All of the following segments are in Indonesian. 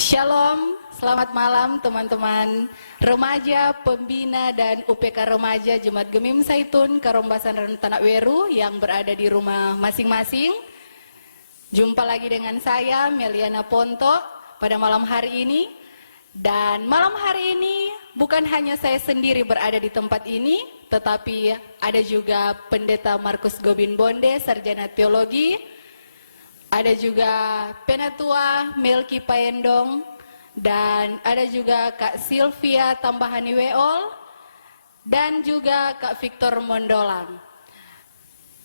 Shalom, selamat malam teman-teman remaja, pembina dan UPK Remaja Jemaat Gemim Saitun Karombasan Tanak Weru yang berada di rumah masing-masing. Jumpa lagi dengan saya Meliana Ponto pada malam hari ini. Dan malam hari ini bukan hanya saya sendiri berada di tempat ini, tetapi ada juga Pendeta Markus Gobin Bonde, Sarjana Teologi. Ada juga Penatua Melki Payendong, dan ada juga Kak Sylvia Tambahani Weol, dan juga Kak Victor Mondolang.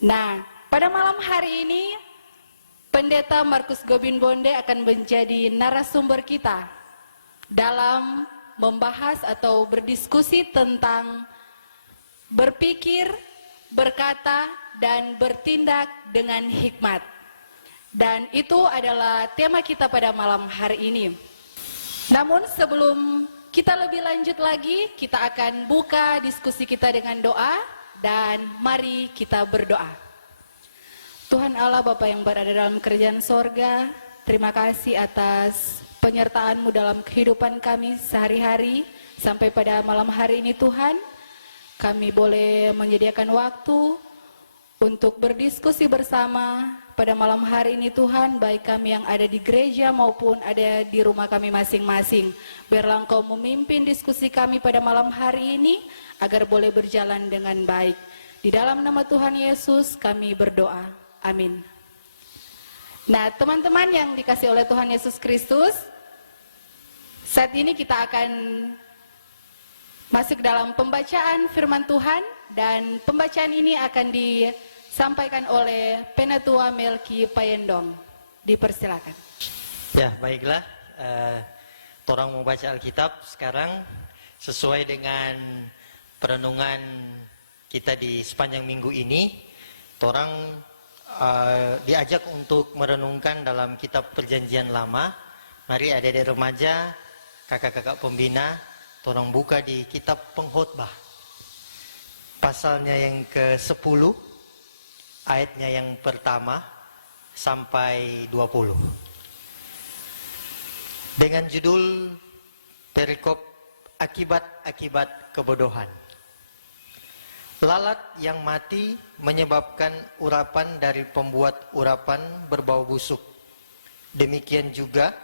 Nah, pada malam hari ini, Pendeta Markus Gobin Bonde akan menjadi narasumber kita dalam membahas atau berdiskusi tentang berpikir, berkata, dan bertindak dengan hikmat. Dan itu adalah tema kita pada malam hari ini. Namun sebelum kita lebih lanjut lagi, kita akan buka diskusi kita dengan doa, dan mari kita berdoa. Tuhan Allah Bapa yang berada dalam kerajaan sorga, terima kasih atas penyertaan-Mu dalam kehidupan kami sehari-hari. Sampai pada malam hari ini Tuhan, kami boleh menyediakan waktu untuk berdiskusi bersama pada malam hari ini Tuhan, baik kami yang ada di gereja maupun ada di rumah kami masing-masing. Biarlah Engkau memimpin diskusi kami pada malam hari ini, agar boleh berjalan dengan baik. Di dalam nama Tuhan Yesus kami berdoa, amin. Nah teman-teman yang dikasih oleh Tuhan Yesus Kristus, saat ini kita akan masuk dalam pembacaan firman Tuhan, dan pembacaan ini akan disampaikan oleh Penatua Melki Payendong. Dipersilakan. Ya, baiklah. Torang membaca Alkitab sekarang sesuai dengan perenungan kita di sepanjang minggu ini. Torang diajak untuk merenungkan dalam kitab Perjanjian Lama. Mari adik-adik remaja, kakak-kakak pembina, torang buka di kitab Pengkhotbah. Pasalnya yang ke-10, ayatnya yang pertama sampai 20. Dengan judul perikop akibat-akibat kebodohan. Lalat yang mati menyebabkan urapan dari pembuat urapan berbau busuk. Demikian juga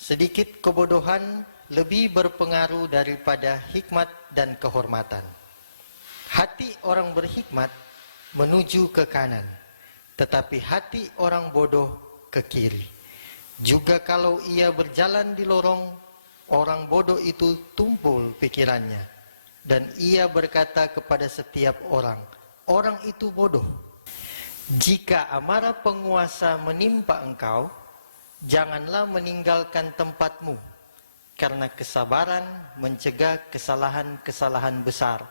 sedikit kebodohan lebih berpengaruh daripada hikmat dan kehormatan. Hati orang berhikmat menuju ke kanan, tetapi hati orang bodoh ke kiri. Juga kalau ia berjalan di lorong, orang bodoh itu tumpul pikirannya, dan ia berkata kepada setiap orang, orang itu bodoh. Jika amarah penguasa menimpa engkau, janganlah meninggalkan tempatmu, karena kesabaran mencegah kesalahan-kesalahan besar.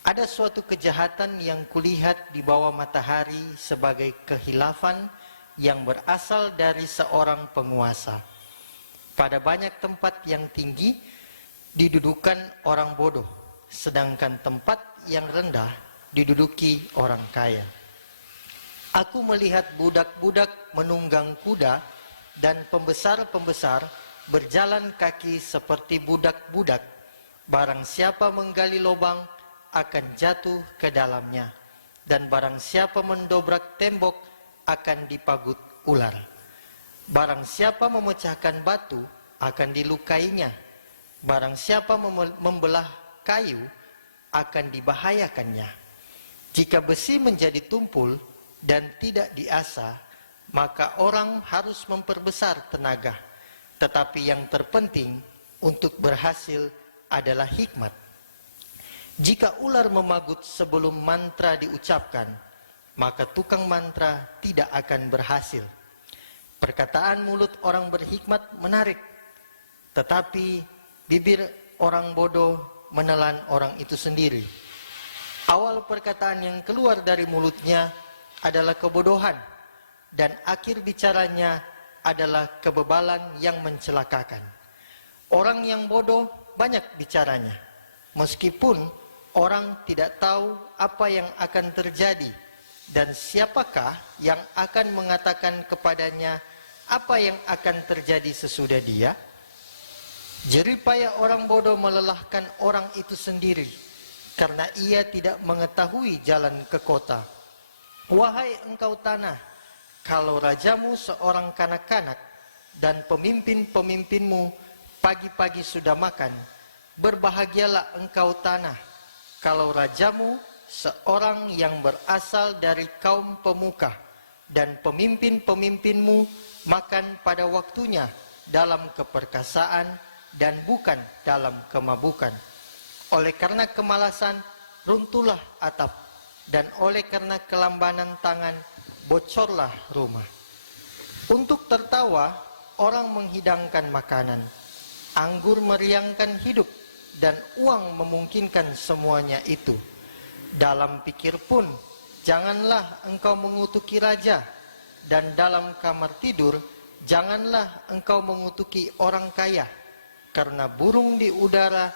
Ada suatu kejahatan yang kulihat di bawah matahari sebagai kehilafan yang berasal dari seorang penguasa. Pada banyak tempat yang tinggi didudukan orang bodoh, sedangkan tempat yang rendah diduduki orang kaya. Aku melihat budak-budak menunggang kuda dan pembesar-pembesar berjalan kaki seperti budak-budak. Barang siapa menggali lubang akan jatuh ke dalamnya, dan barang siapa mendobrak tembok akan dipagut ular. Barang siapa memecahkan batu akan dilukainya. Barang siapa membelah kayu akan dibahayakannya. Jika besi menjadi tumpul dan tidak diasah, maka orang harus memperbesar tenaga. Tetapi yang terpenting untuk berhasil adalah hikmat. Jika ular memagut sebelum mantra diucapkan, maka tukang mantra tidak akan berhasil. Perkataan mulut orang berhikmat menarik, tetapi bibir orang bodoh menelan orang itu sendiri. Awal perkataan yang keluar dari mulutnya adalah kebodohan, dan akhir bicaranya adalah kebebalan yang mencelakakan. Orang yang bodoh banyak bicaranya, meskipun orang tidak tahu apa yang akan terjadi dan siapakah yang akan mengatakan kepadanya apa yang akan terjadi sesudah dia? Jeripaya orang bodoh melelahkan orang itu sendiri, karena ia tidak mengetahui jalan ke kota. Wahai engkau tanah, kalau rajamu seorang kanak-kanak dan pemimpin-pemimpinmu pagi-pagi sudah makan, berbahagialah engkau tanah, kalau rajamu seorang yang berasal dari kaum pemuka dan pemimpin-pemimpinmu makan pada waktunya dalam keperkasaan dan bukan dalam kemabukan. Oleh karena kemalasan runtuhlah atap, dan oleh karena kelambanan tangan bocorlah rumah. Untuk tertawa orang menghidangkan makanan, anggur meriangkan hidup, dan uang memungkinkan semuanya itu. Dalam pikir pun janganlah engkau mengutuki raja, dan dalam kamar tidur janganlah engkau mengutuki orang kaya, karena burung di udara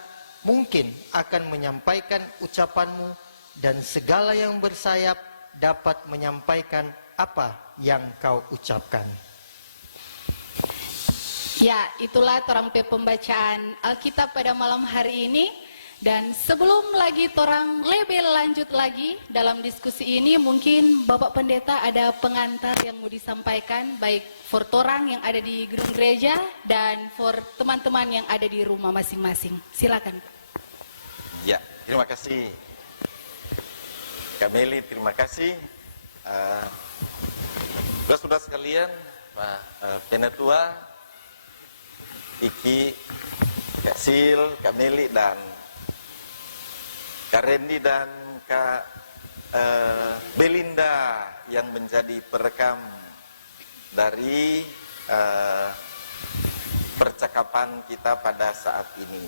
mungkin akan menyampaikan ucapanmu, dan segala yang bersayap dapat menyampaikan apa yang kau ucapkan. Ya, itulah torang pembacaan Alkitab pada malam hari ini. Dan sebelum lagi torang lebih lanjut lagi dalam diskusi ini, mungkin Bapak Pendeta ada pengantar yang mau disampaikan, baik for torang yang ada di gedung gereja dan for teman-teman yang ada di rumah masing-masing. Silakan. Ya, terima kasih Kak Meli, terima kasih. Saudara sekalian, Pak Penatua, Iki, Kak Sil, Kak Meli, dan Kak Randy dan Kak Belinda yang menjadi perekam dari percakapan kita pada saat ini.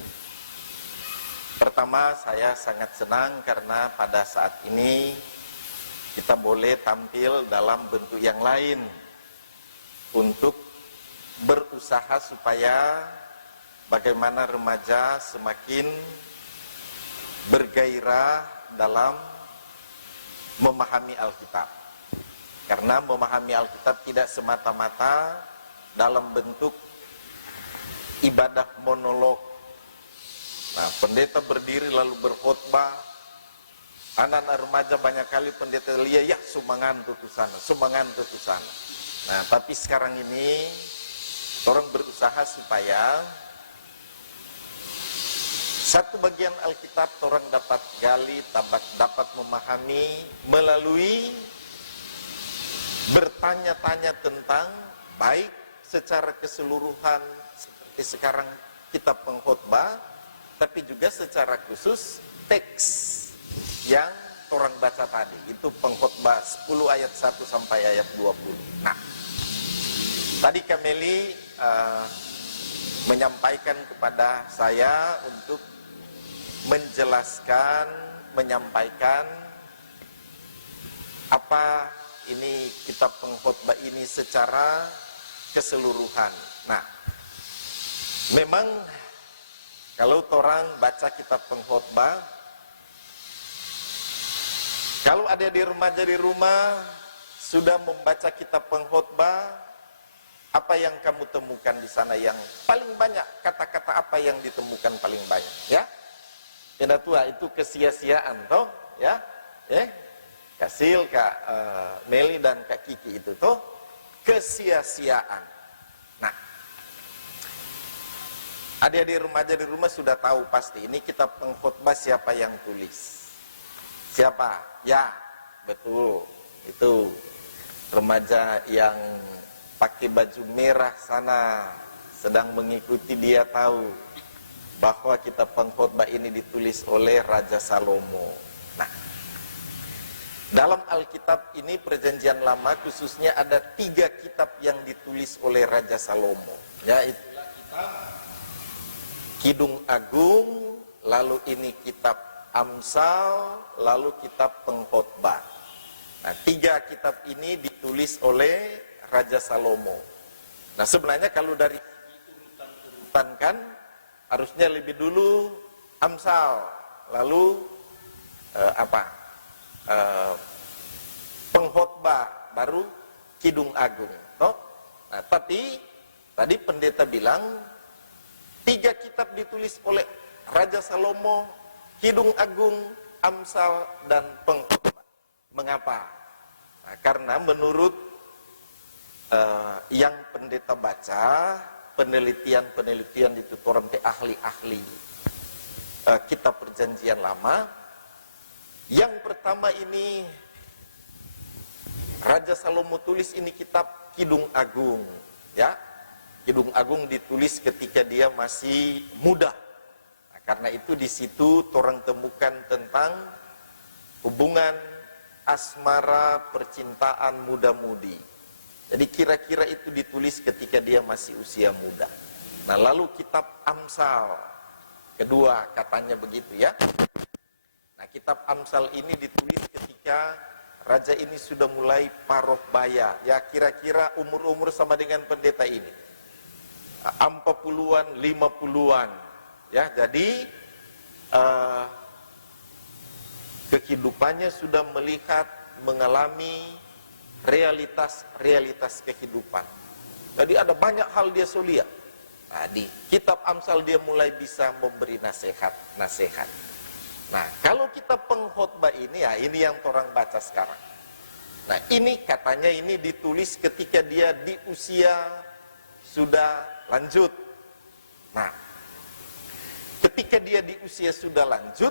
Pertama, saya sangat senang karena pada saat ini kita boleh tampil dalam bentuk yang lain untuk berusaha supaya bagaimana remaja semakin bergairah dalam memahami Alkitab. Karena memahami Alkitab tidak semata-mata dalam bentuk ibadah monolog. Nah, pendeta berdiri lalu berkhotbah. Anak-anak remaja banyak kali pendeta lihat, ya sumbangan tutusan. Nah, tapi sekarang ini orang berusaha supaya satu bagian Alkitab orang dapat gali, dapat memahami melalui bertanya-tanya tentang baik secara keseluruhan seperti sekarang kitab pengkhotbah, tapi juga secara khusus teks yang orang baca tadi, itu pengkhotbah 10 ayat 1 sampai ayat 20. Nah, tadi Kameli menyampaikan kepada saya untuk menjelaskan, menyampaikan apa ini kitab pengkhotbah ini secara keseluruhan. Nah, memang kalau orang baca kitab pengkhotbah, kalau ada di remaja di rumah sudah membaca kitab pengkhotbah, apa yang kamu temukan di sana yang paling banyak? Kata-kata apa yang ditemukan paling banyak? Ya, Penatua, itu kesia-siaan, toh? Ya, Kak Sil, Kak Meli dan Kak Kiki itu toh kesia-siaan. Nah, adik-adik remaja di rumah sudah tahu pasti ini kitab pengkhotbah siapa yang tulis. Siapa? Ya, betul. Itu remaja yang pakai baju merah sana sedang mengikuti, dia tahu bahwa kitab pengkhotbah ini ditulis oleh Raja Salomo. Nah, dalam Alkitab ini perjanjian lama khususnya ada 3 kitab yang ditulis oleh Raja Salomo. Yaitu Kidung Agung, lalu ini kitab Amsal, lalu kitab pengkhotbah. Nah, 3 kitab ini ditulis oleh Raja Salomo. Nah, sebenarnya kalau dari urutan kan harusnya lebih dulu Amsal, lalu pengkhotbah, baru Kidung Agung, toh? Nah, tapi tadi pendeta bilang 3 kitab ditulis oleh Raja Salomo, Kidung Agung, Amsal, dan Pengkhotbah. Mengapa? Nah, karena menurut yang pendeta baca, penelitian itu orang ahli-ahli kitab perjanjian lama. Yang pertama ini Raja Salomo tulis ini kitab Kidung Agung, ya. Kidung Agung ditulis ketika dia masih muda. Nah, karena itu di situ orang temukan tentang hubungan asmara percintaan muda-mudi. Jadi kira-kira itu ditulis ketika dia masih usia muda. Nah, lalu kitab Amsal kedua katanya begitu ya. Nah, kitab Amsal ini ditulis ketika raja ini sudah mulai paroh baya. Ya, kira-kira umur-umur sama dengan pendeta ini. 40-an, 50-an. Ya, jadi kehidupannya sudah melihat, mengalami realitas kehidupan. Jadi ada banyak hal dia sulia. Nah, di kitab Amsal dia mulai bisa memberi nasihat. Nah, kalau kita pengkhotbah ini, ya ini yang orang baca sekarang. Nah, ini katanya ini ditulis ketika dia di usia sudah lanjut. Nah, ketika dia di usia sudah lanjut,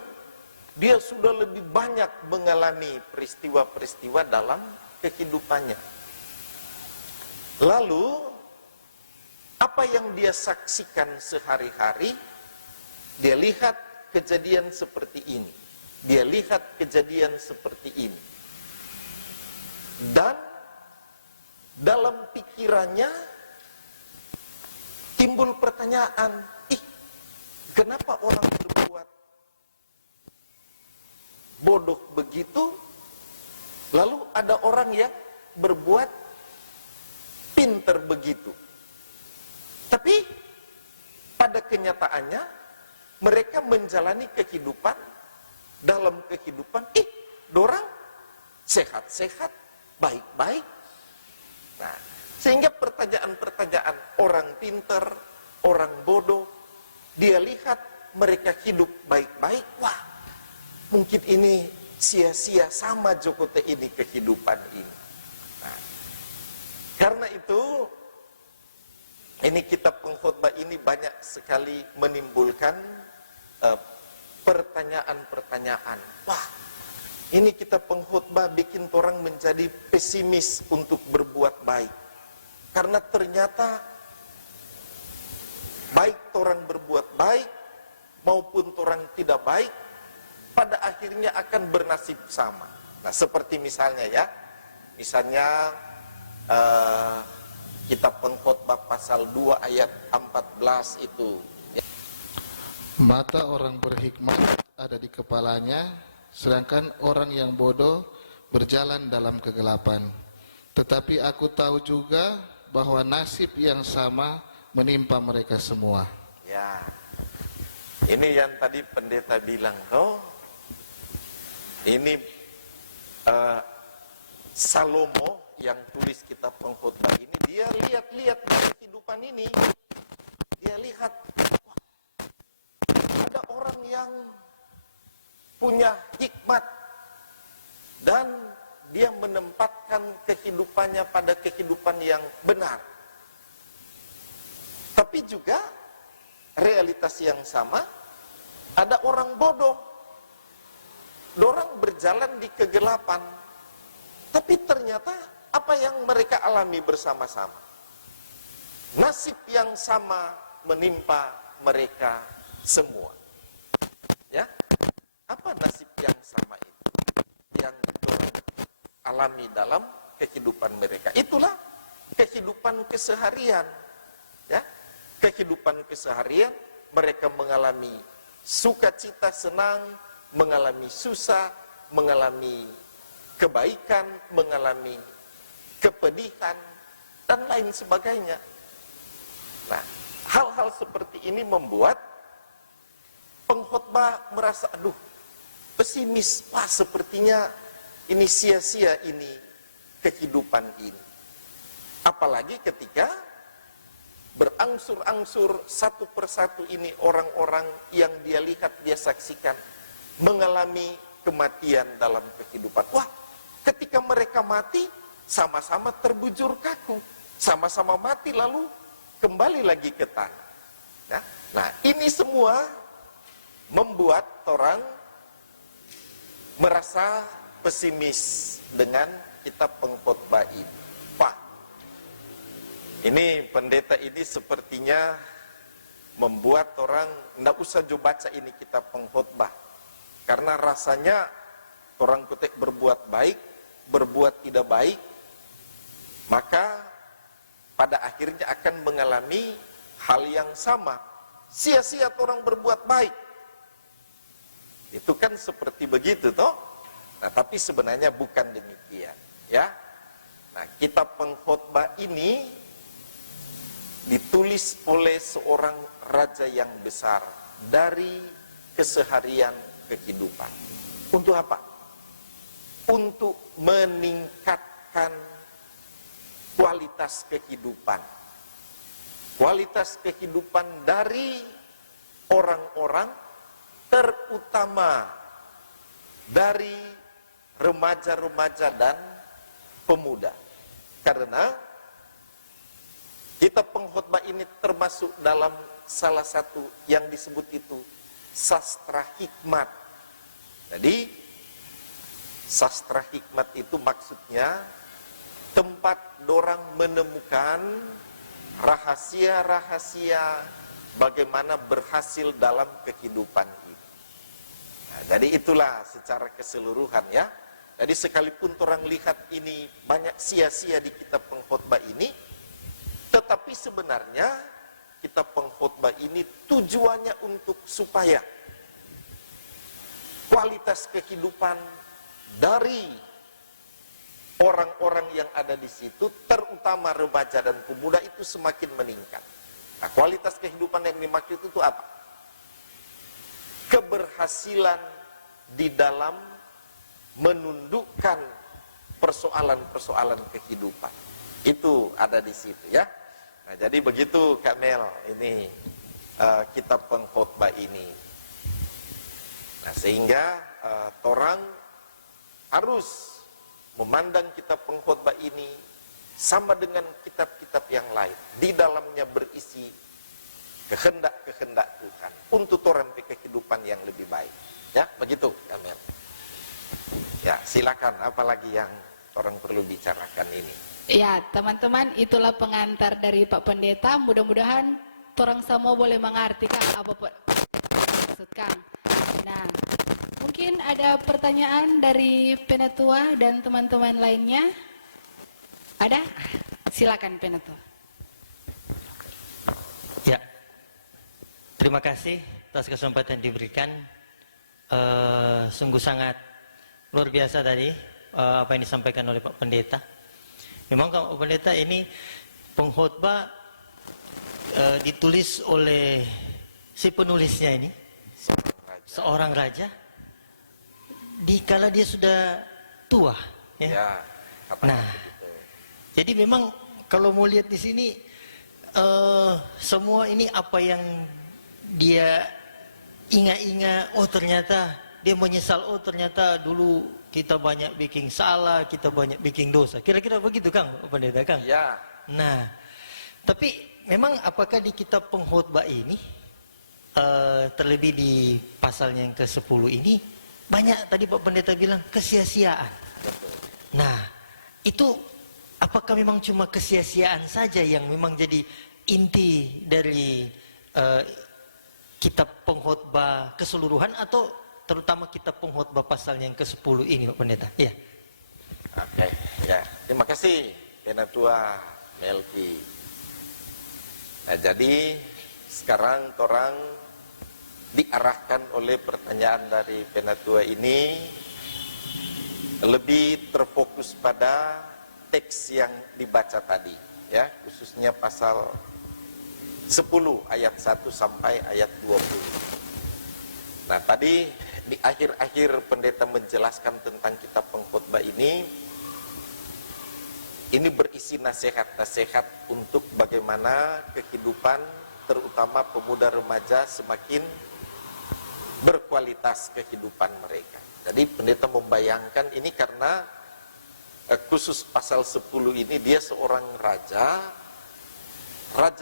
dia sudah lebih banyak mengalami peristiwa-peristiwa dalam kehidupannya. Lalu, apa yang dia saksikan sehari-hari, dia lihat kejadian seperti ini. Dia lihat kejadian seperti ini. Dan dalam pikirannya timbul pertanyaan, kenapa orang berbuat bodoh begitu, lalu ada orang yang berbuat pinter begitu. Tapi pada kenyataannya mereka menjalani kehidupan, dalam kehidupan, dorang sehat-sehat, baik-baik. Nah, sehingga pertanyaan-pertanyaan orang pinter, orang bodoh, dia lihat mereka hidup baik-baik, wah, mungkin ini sia-sia sama Jokote ini kehidupan ini. Nah, karena itu, ini kitab pengkhotbah ini banyak sekali menimbulkan pertanyaan-pertanyaan. Wah, ini kitab pengkhotbah bikin orang menjadi pesimis untuk berbuat baik. Karena ternyata baik orang berbuat baik maupun orang tidak baik pada akhirnya akan bernasib sama. Nah, seperti misalnya ya, misalnya kitab pengkhotbah pasal 2 ayat 14 itu. Mata orang berhikmat ada di kepalanya, sedangkan orang yang bodoh berjalan dalam kegelapan. Tetapi aku tahu juga bahwa nasib yang sama menimpa mereka semua. Ya, ini yang tadi pendeta bilang, ini Salomo yang tulis kitab pengkhotbah ini, dia lihat-lihat kehidupan ini, dia lihat, wah, ada orang yang punya hikmat dan dia menempatkan kehidupannya pada kehidupan yang benar. Tapi juga realitas yang sama, ada orang bodoh, dorang berjalan di kegelapan, tapi ternyata apa yang mereka alami bersama-sama, nasib yang sama menimpa mereka semua. Ya, apa nasib yang sama itu yang dorang alami dalam kehidupan mereka? Itulah kehidupan keseharian. Ya, kehidupan keseharian mereka mengalami sukacita, senang, mengalami susah, mengalami kebaikan, mengalami kepedihan, dan lain sebagainya. Nah, hal-hal seperti ini membuat pengkhotbah merasa, pesimis, wah sepertinya ini sia-sia ini kehidupan ini. Apa apalagi ketika berangsur-angsur satu persatu ini orang-orang yang dia lihat, dia saksikan mengalami kematian dalam kehidupan. Wah, ketika mereka mati sama-sama terbujur kaku, sama-sama mati lalu kembali lagi ke tanah. Ya? Nah, ini semua membuat orang merasa pesimis dengan kitab pengkhotbah ini. Wah, ini pendeta ini sepertinya membuat orang tidak usah jo baca ini kitab pengkhotbah, karena rasanya orang kutek berbuat baik, berbuat tidak baik, maka pada akhirnya akan mengalami hal yang sama. Sia-sia orang berbuat baik. Itu kan seperti begitu toh. Nah, tapi sebenarnya bukan demikian, ya. Nah, kitab pengkhotbah ini ditulis oleh seorang raja yang besar dari keseharian kehidupan. Untuk apa? Untuk meningkatkan kualitas kehidupan. Kualitas kehidupan dari orang-orang, terutama dari remaja-remaja dan pemuda. Karena kitab pengkhotbah ini termasuk dalam salah satu yang disebut itu sastra hikmat. Jadi sastra hikmat itu maksudnya tempat dorang menemukan rahasia-rahasia bagaimana berhasil dalam kehidupan ini. Nah, jadi itulah secara keseluruhan, ya. Jadi sekalipun orang lihat ini banyak sia-sia di kitab pengkhotbah ini, tetapi sebenarnya kitab pengkhotbah ini tujuannya untuk supaya kualitas kehidupan dari orang-orang yang ada di situ, terutama remaja dan pemuda, itu semakin meningkat. Nah, kualitas kehidupan yang dimaksud itu apa? Keberhasilan di dalam menundukkan persoalan-persoalan kehidupan. Itu ada di situ, ya. Nah, jadi begitu Kak Mel, ini kitab pengkhotbah ini. Nah, sehingga orang harus memandang kitab pengkhotbah ini sama dengan kitab-kitab yang lain. Di dalamnya berisi kehendak-kehendak Tuhan untuk orang kehidupan yang lebih baik. Ya, begitu Kak Mel. Ya, silakan, apalagi yang orang perlu bicarakan ini. Ya, teman-teman, itulah pengantar dari Pak Pendeta. Mudah-mudahan orang semua boleh mengerti Kang apa maksud Kang. Nah, mungkin ada pertanyaan dari Penatua dan teman-teman lainnya. Ada? Silakan Penatua. Ya, terima kasih atas kesempatan yang diberikan. Sungguh sangat luar biasa tadi apa yang disampaikan oleh Pak Pendeta. Memang Pak Pendeta ini pengkhotbah ditulis oleh si penulisnya ini, seorang raja, dikala dia sudah tua. Ya. Nah, jadi memang kalau mau lihat di sini semua ini apa yang dia ingat-ingat, oh ternyata dia menyesal, oh ternyata dulu kita banyak bikin salah, kita banyak bikin dosa. Kira-kira begitu Kang, Pendeta Kang? Ya. Nah, tapi memang apakah di kitab pengkhotbah ini, terlebih di pasalnya yang ke-10 ini, banyak tadi Pak Pendeta bilang kesia-siaan. Nah, itu apakah memang cuma kesia-siaan saja yang memang jadi inti dari kitab pengkhotbah keseluruhan, atau terutama kitab pengkhotbah pasalnya yang ke-10 ini Pak Pendeta? Ya. Oke, ya. Terima kasih Penatua Melki. Nah, jadi sekarang orang diarahkan oleh pertanyaan dari Penatua ini lebih terfokus pada teks yang dibaca tadi, ya, khususnya pasal 10 ayat 1 sampai ayat 20. Nah, tadi di akhir-akhir pendeta menjelaskan tentang kitab pengkhotbah ini ini berisi nasihat-nasihat untuk bagaimana kehidupan terutama pemuda remaja semakin berkualitas kehidupan mereka. Jadi pendeta membayangkan ini karena khusus pasal 10 ini dia seorang raja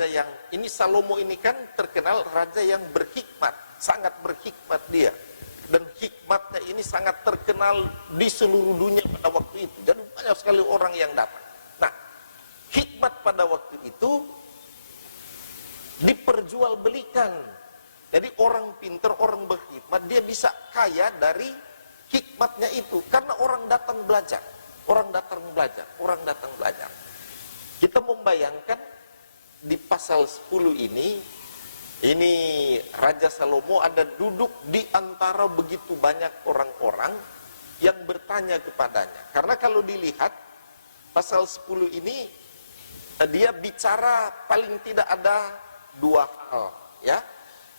yang ini Salomo ini kan terkenal raja yang berhikmat, sangat berhikmat dia. Dan hikmatnya ini sangat terkenal di seluruh dunia pada waktu itu. Jadi banyak sekali orang yang datang. Nah, hikmat pada waktu itu diperjualbelikan. Jadi orang pintar, orang berhikmat, dia bisa kaya dari hikmatnya itu. Karena orang datang belajar. Orang datang belajar. Orang datang belajar. Kita membayangkan di pasal 10 ini Raja Salomo ada duduk di antara begitu banyak orang-orang yang bertanya kepadanya. Karena kalau dilihat pasal 10 ini dia bicara paling tidak ada dua hal, ya.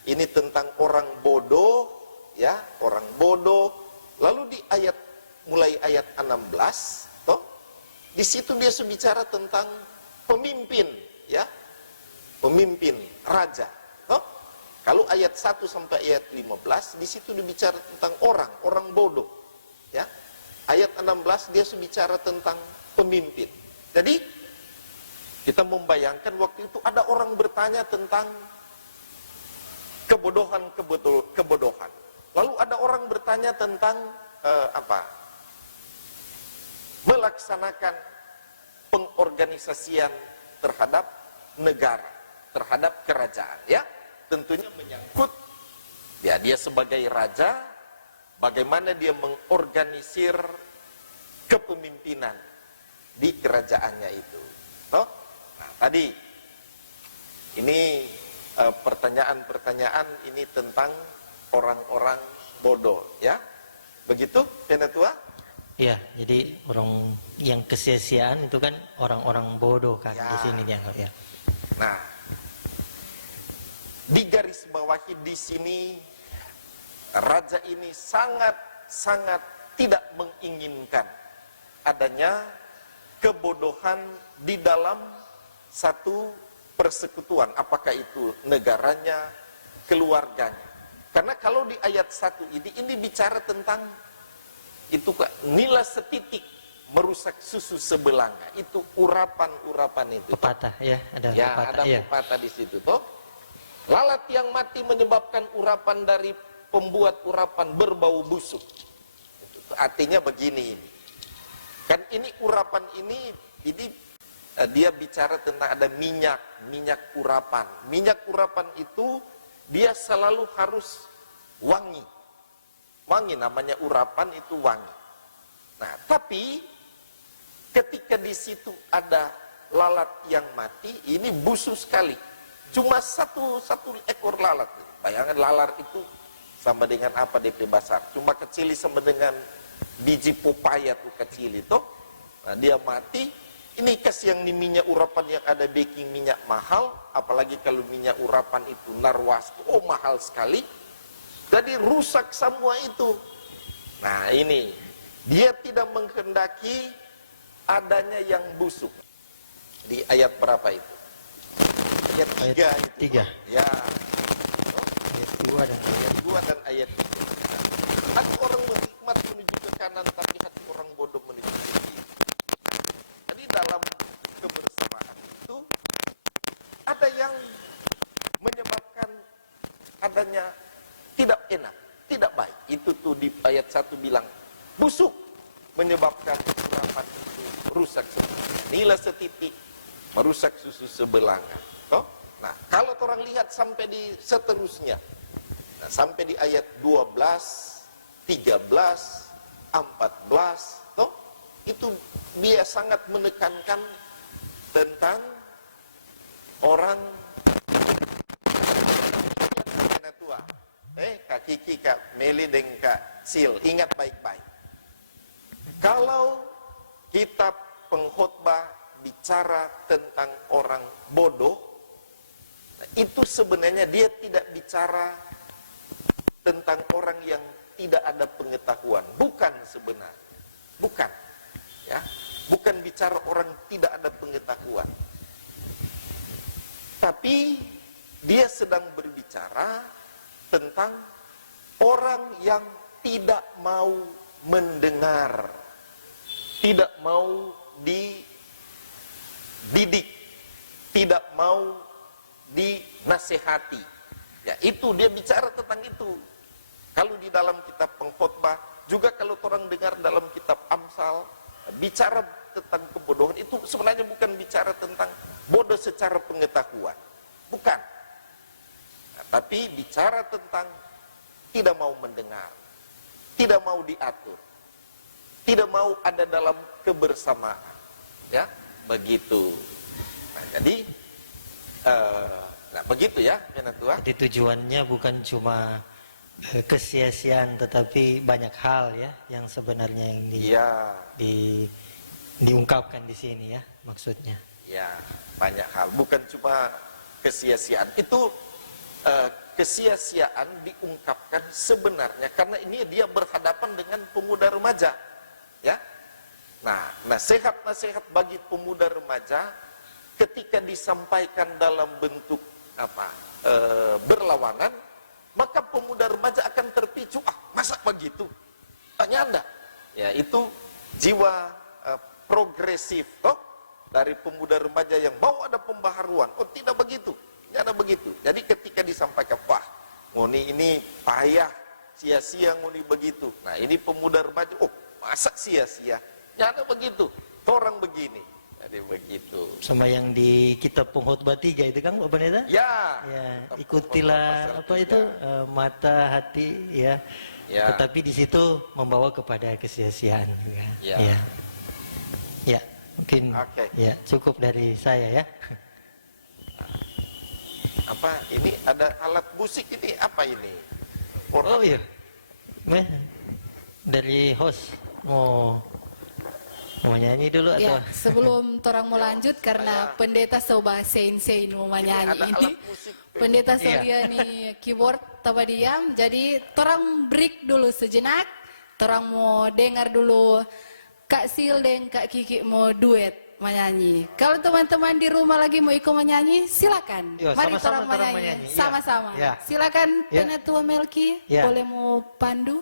Ini tentang orang bodoh, ya, orang bodoh. Lalu di mulai ayat 16, toh, di situ dia bicara tentang pemimpin, ya, pemimpin raja. Toh, kalau ayat 1 sampai ayat 15, di situ dibicara tentang orang bodoh, ya. Ayat 16 dia bicara tentang pemimpin. Jadi kita membayangkan waktu itu ada orang bertanya tentang kebodohan. Lalu ada orang bertanya tentang melaksanakan pengorganisasian terhadap negara, terhadap kerajaan, ya. Tentunya menyangkut ya dia sebagai raja, bagaimana dia mengorganisir kepemimpinan di kerajaannya itu. Toh? Nah, tadi ini pertanyaan-pertanyaan ini tentang orang-orang bodoh, ya. Begitu, Penetua? Ya, jadi orang yang kesia-siaan itu kan orang-orang bodoh kan Ya. di sini dianggap, ya. Nah, di garis bawahi di sini raja ini sangat tidak menginginkan adanya kebodohan di dalam satu persekutuan, apakah itu negaranya, keluarganya. Karena kalau di ayat 1 ini bicara tentang itu nila setitik merusak susu sebelanga. Itu urapan itu. Pepatah, ya, ada Ya, pepatah, ada ya. pepatah di situ toh. Lalat yang mati menyebabkan urapan dari pembuat urapan berbau busuk. Artinya begini. Kan ini urapan ini dia bicara tentang ada minyak urapan. Minyak urapan itu dia selalu harus wangi. Wangi namanya urapan itu wangi. Nah, tapi ketika di situ ada lalat yang mati, ini busuk sekali. Cuma satu ekor lalat. Bayangkan lalat itu sama dengan apa DP besar. Cuma kecil sama dengan biji pepaya tuh kecil itu. Nah, dia mati. Ini kasih yang di minyak urapan yang ada baking minyak mahal, apalagi kalau minyak urapan itu narwas, oh mahal sekali. Jadi rusak semua itu. Nah ini, dia tidak menghendaki adanya yang busuk. Di ayat berapa itu? Ayat 3 itu. 3. Ya. Ayat 2 dan Ayat 2 dan ayat 3. Hati orang berhikmat menuju ke kanan, tapi hati orang bodoh menuju ke kiri. Jadi dalam kebersamaan itu ada yang menyebabkan adanya tidak enak, tidak baik. Itu tuh di ayat 1 bilang busuk, menyebabkan urapan itu rusak semuanya. Nila setitik merusak susu sebelanga. Toh? Nah, kalau orang lihat sampai di seterusnya, nah, sampai di ayat 12, 13, 14, toh? Itu dia sangat menekankan tentang orang tua. Kak Kiki, Kak Meli, dan Kak Sil, ingat baik-baik. Kalau kitab pengkhotbah bicara tentang orang bodoh, itu sebenarnya dia tidak bicara tentang orang yang tidak ada pengetahuan. Bukan sebenarnya. Bukan. Ya. bukan bicara orang tidak ada pengetahuan. Tapi dia sedang berbicara tentang orang yang tidak mau mendengar, tidak mau dididik, tidak mau dinasehati. Ya, itu dia bicara tentang itu. Kalau di dalam kitab pengkhotbah, juga kalau orang dengar dalam kitab Amsal, bicara tentang kebodohan itu sebenarnya bukan bicara tentang bodoh secara pengetahuan. Bukan. Nah, tapi bicara tentang tidak mau mendengar, tidak mau diatur, tidak mau ada dalam kebersamaan. Ya, begitu. Nah, jadi begitu ya, Tua. Jadi tujuannya bukan cuma kesia-siaan, tetapi banyak hal ya yang sebenarnya yang diungkapkan di sini ya, maksudnya. Ya, banyak hal, bukan cuma kesia-siaan. Itu kesia-siaan diungkapkan sebenarnya karena ini dia berhadapan dengan pemuda remaja. Ya. Nah, nasihat-nasihat bagi pemuda remaja ketika disampaikan dalam bentuk berlawanan, maka pemuda remaja akan terpicu, masa begitu? Tanya Anda. Ya, itu jiwa progresif toh dari pemuda remaja yang mau ada pembaharuan. Oh, tidak begitu. Tidak ada begitu. Jadi ketika disampaikan, ngoni ini payah, sia-sia ngoni begitu. Nah, ini pemuda remaja, masa sia-sia? Tidak ada begitu. Orang begini. Jadi begitu. Sama yang di kitab pengkhotbah 3 itu kan Pak Pendeta? Ya. Ikutilah apa itu mata hati ya. Tetapi di situ membawa kepada kesia-siaan juga. Ya, mungkin ya cukup dari saya ya. Apa ini ada alat musik ini apa ini? Oh iya. Dari host mau nyanyi dulu atau? Ya, sebelum orang mau lanjut karena pendeta soba sein mau nyanyi ini. Pendeta solia nih keyboard tanpa diam. Jadi orang break dulu sejenak. Orang mau dengar dulu Kak Sil dan Kak Kiki mau duet menyanyi. Kalau teman-teman di rumah lagi mau ikut menyanyi, silakan. Mari orang menyanyi sama-sama. Ya. Silakan Penetua Melki, boleh mau pandu?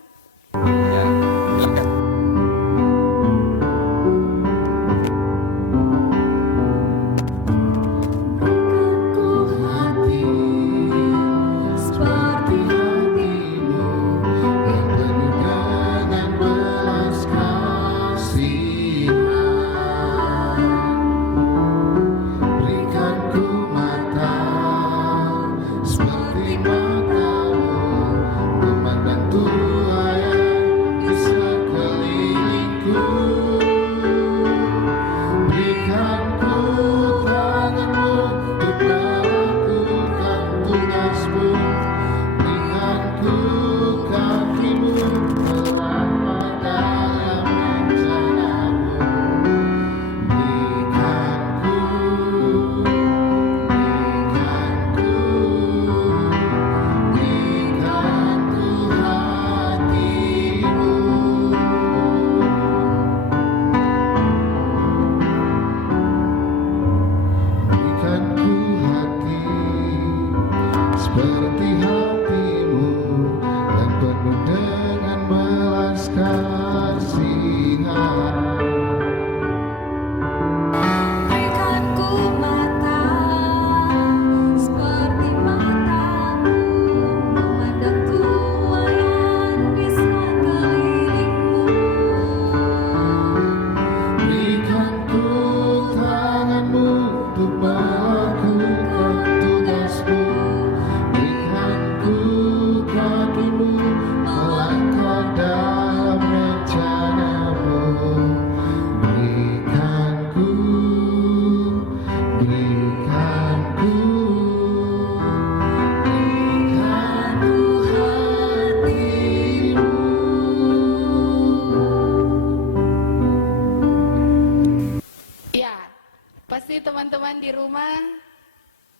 teman-teman di rumah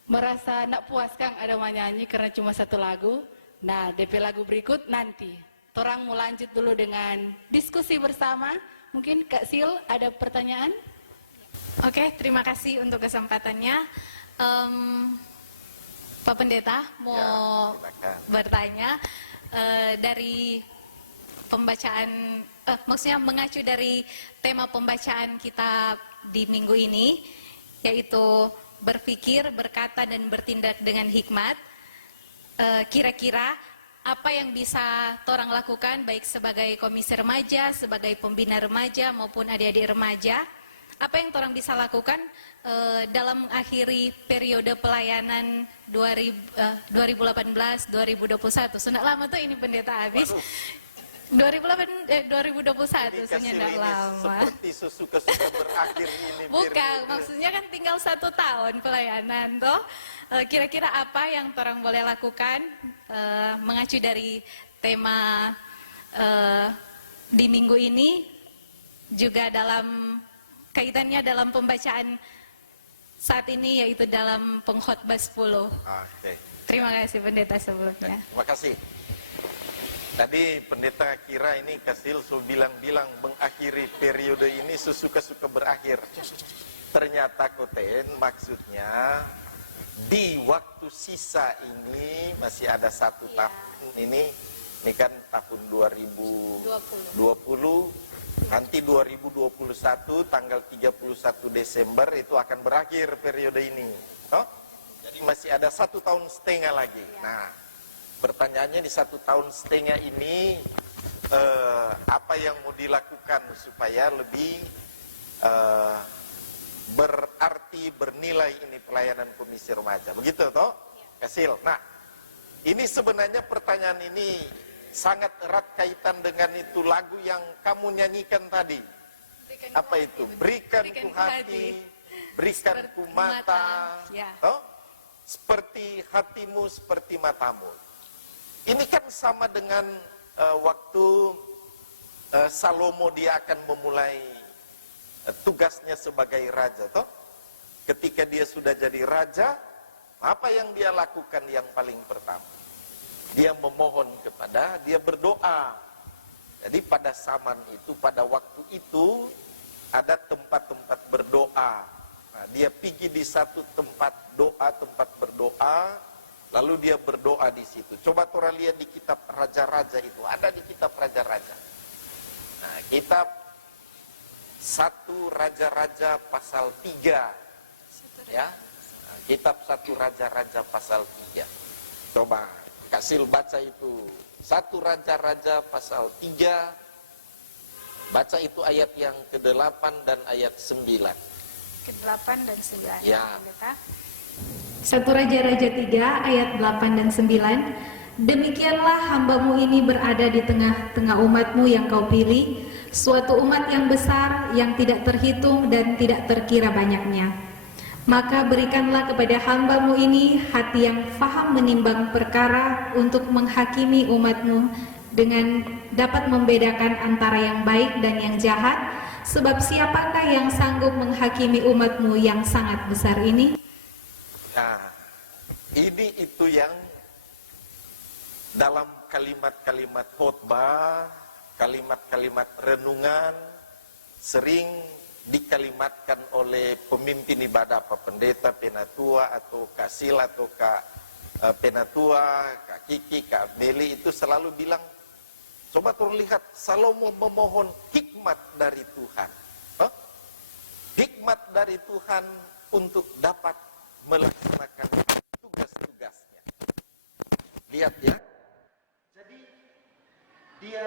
merasa nak puas Kang ada menyanyi karena cuma satu lagu. Nah, DP lagu berikut nanti. Torang mau lanjut dulu dengan diskusi bersama mungkin Kak Sil ada pertanyaan? Oke, terima kasih untuk kesempatannya. Pak Pendeta mau silakan. bertanya dari pembacaan, maksudnya mengacu dari tema pembacaan kita di minggu ini, yaitu berpikir, berkata, dan bertindak dengan hikmat. Kira-kira apa yang bisa orang lakukan baik sebagai komisi remaja, sebagai pembina remaja maupun adik-adik remaja, apa yang orang bisa lakukan dalam mengakhiri periode pelayanan 2018-2021. Sudah lama tuh ini pendeta habis. 2021 Kasih sudah ini lama. seperti sesuka-suka berakhir ini. Bukan, maksudnya kan tinggal 1 tahun pelayanan toh. Kira-kira apa yang orang boleh lakukan mengacu dari tema di minggu ini, juga dalam kaitannya dalam pembacaan saat ini, yaitu dalam pengkhotbah 10. Oke. Terima kasih pendeta sebelumnya. Terima kasih. Tadi pendeta kira ini Kasil bilang-bilang mengakhiri periode ini sesuka-suka berakhir. Ternyata koten maksudnya di waktu sisa ini masih ada 1 tahun ini kan tahun 2020, nanti 2021 tanggal 31 Desember itu akan berakhir periode ini. Oh? Jadi masih ada 1 tahun setengah lagi. Nah, pertanyaannya di 1 tahun setengah ini apa yang mau dilakukan supaya lebih berarti, bernilai ini pelayanan komisi remaja, begitu toh? Kasil. Nah, ini sebenarnya pertanyaan ini sangat erat kaitan dengan itu lagu yang kamu nyanyikan tadi. Apa itu? Berikan ku hati, berikan ku mata, Ya. toh? Seperti hatimu, seperti matamu. Ini kan sama dengan waktu Salomo dia akan memulai tugasnya sebagai raja, toh? Ketika dia sudah jadi raja, apa yang dia lakukan yang paling pertama? Dia memohon kepada, dia berdoa. Jadi pada zaman itu, pada waktu itu ada tempat-tempat berdoa. Nah, dia pergi di satu tempat doa, tempat berdoa, lalu dia berdoa di situ. Coba orang lihat di kitab Raja-Raja itu, ada di kitab Raja-Raja. Nah, kitab 1 Raja-Raja pasal 3. Ya. Nah, kitab 1 Raja-Raja pasal 3. Coba Kasil baca itu. 1 Raja-Raja pasal 3. Baca itu ayat yang ke-8 dan ayat 9. Ke-8 dan 9. Ya. Pendeta. 1 Raja-Raja 3 ayat 8 dan 9. Demikianlah hambamu ini berada di tengah-tengah umatmu yang kau pilih, suatu umat yang besar, yang tidak terhitung dan tidak terkira banyaknya. Maka berikanlah kepada hambamu ini hati yang faham menimbang perkara untuk menghakimi umatmu, dengan dapat membedakan antara yang baik dan yang jahat, sebab siapakah yang sanggup menghakimi umatmu yang sangat besar ini? Nah, ini itu yang dalam kalimat-kalimat khotbah, kalimat-kalimat renungan sering dikalimatkan oleh pemimpin ibadah, Pak Pendeta, Penatua atau Kasil atau Kak Penatua, Kak Kiki, Kak Meli itu selalu bilang, coba terlihat Salomo memohon hikmat dari Tuhan. Hikmat dari Tuhan untuk dapat melaksanakan tugas-tugasnya. Lihat ya. Jadi dia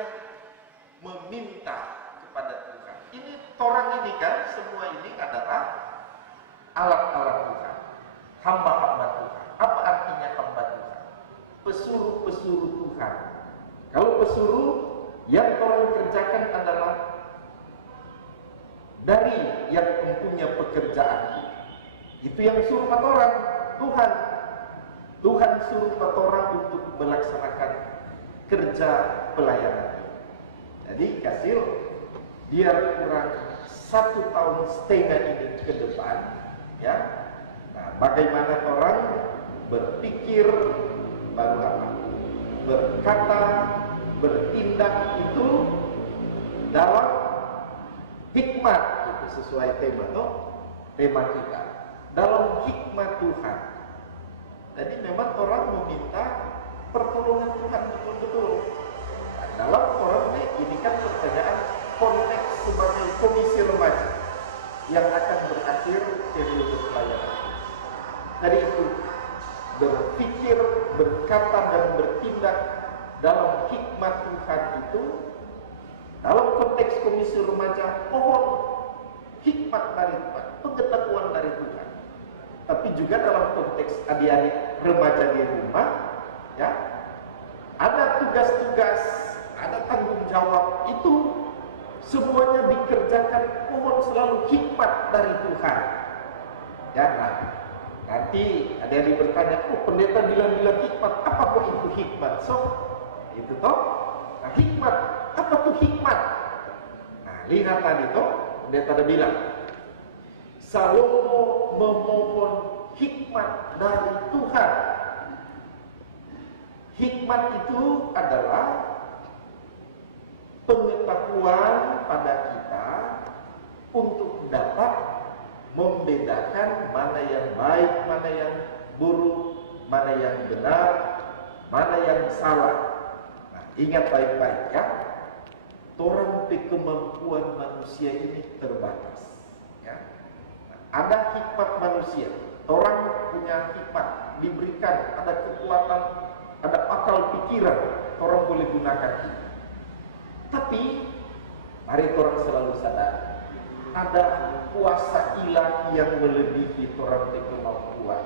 meminta kepada Tuhan. Ini orang ini kan, semua ini adalah alat-alat Tuhan, hamba-hamba Tuhan. Apa artinya hamba Tuhan? Pesuruh-pesuruh Tuhan. Kalau pesuruh, yang orang kerjakan adalah dari yang mempunyai pekerjaan. Itu yang suruh orang, Tuhan. Tuhan suruh orang untuk melaksanakan kerja pelayanan. Jadi Kasil, dia kurang 1 tahun setengah ini ke depan, ya. Nah, bagaimana orang berpikir baru apa? Berkata, bertindak itu dalam hikmat itu sesuai tema kita dalam hikmat Tuhan. Jadi memang orang meminta pertolongan Tuhan betul-betul. Nah, dalam orang ini kan pertanyaan konteks sebagai komisi remaja yang akan berakhir periode pelayanan. Dari itu berpikir, berkata dan bertindak dalam hikmat Tuhan itu dalam konteks komisi remaja mohon hikmat dari Tuhan, pengetahuan dari Tuhan. Tapi juga dalam konteks adik-adik remaja di rumah, ya, ada tugas-tugas, ada tanggung jawab itu semuanya dikerjakan mohon selalu hikmat dari Tuhan. Ya, nah, nanti ada yang bertanya, oh pendeta bilang-bilang hikmat, apa kok itu hikmat? So, itu toh, nah, hikmat, apa tuh hikmat? Nah, lihat tadi toh, pendeta ada bilang, Salomo memohon hikmat dari Tuhan. Hikmat itu adalah pengetahuan pada kita untuk dapat membedakan mana yang baik, mana yang buruk, mana yang benar, mana yang salah. Nah, ingat baik-baik ya, orang kemampuan manusia ini terbatas. Ya. Nah, ada hikmat manusia, orang punya hikmat, diberikan ada kekuatan, ada akal pikiran, orang boleh gunakan itu. Tapi mari orang selalu sadar, ada kuasa ilahi yang melebihi orang kemampuan.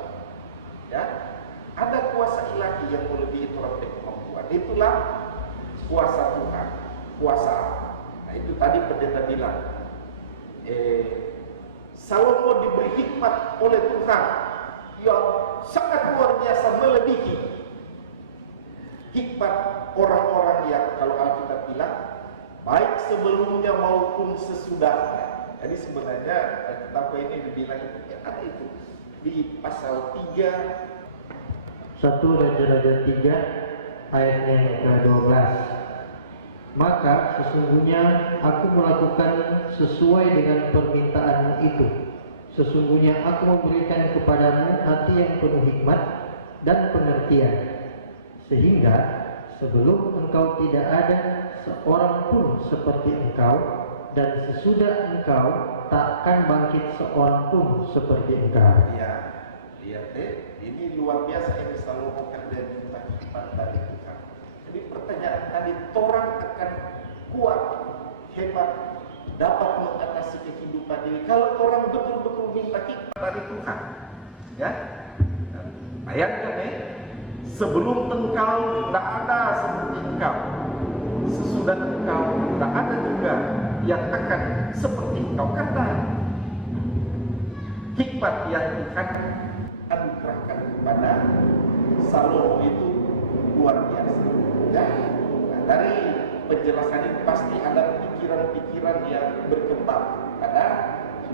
Ya, ada kuasa ilahi yang melebihi orang kemampuan. Itulah kuasa Tuhan, kuasa. Nah itu tadi pendeta bilang, Salomo diberi hikmat oleh Tuhan yang sangat luar biasa melebihi hikmat orang-orang yang kalau Alkitab bilang baik sebelumnya maupun sesudahnya. Jadi sebenarnya betapa ini dibilang itu ada itu di pasal 3 1 Raja-Raja 3 ayatnya yang ke-12. Maka sesungguhnya aku melakukan sesuai dengan permintaanmu itu. Sesungguhnya aku memberikan kepadamu hati yang penuh hikmat dan pengertian, sehingga sebelum engkau tidak ada seorang pun seperti engkau, dan sesudah engkau takkan bangkit seorang pun seperti engkau. Ya, lihat deh, ini luar biasa yang Salomo kan dan minta hikmat dari Tuhan. Jadi pertanyaan tadi, orang akan kuat, hebat, dapat mengatasi kehidupan ini kalau orang betul-betul minta hikmat dari Tuhan. Ya, bayangkan sebelum engkau tidak ada seperti engkau, sesudah engkau tidak ada juga yang akan seperti engkau. Karena hikmat yang Tuhan anugerahkan kepada Salomo itu luar biasa. Ya, nah, dari penjelasan ini pasti ada pikiran-pikiran yang berkembang karena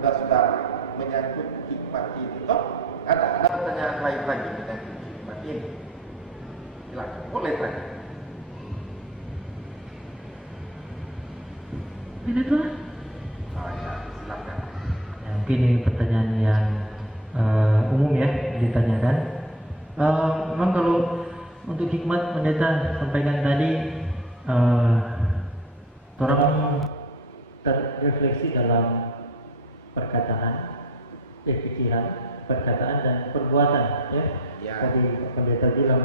sudah menyangkut hikmat ini. Toh ada pertanyaan lain lagi menyangkut hikmat ini. Silakan, boleh tanya. Mana Tuhan? Oh ya, silakan. Ya, mungkin ini pertanyaan yang umum ya ditanyakan. Memang kalau untuk hikmat pendeta sampaikan tadi, orang terrefleksi dalam perkataan, pikiran, perkataan dan perbuatan ya. Tadi pendeta bilang.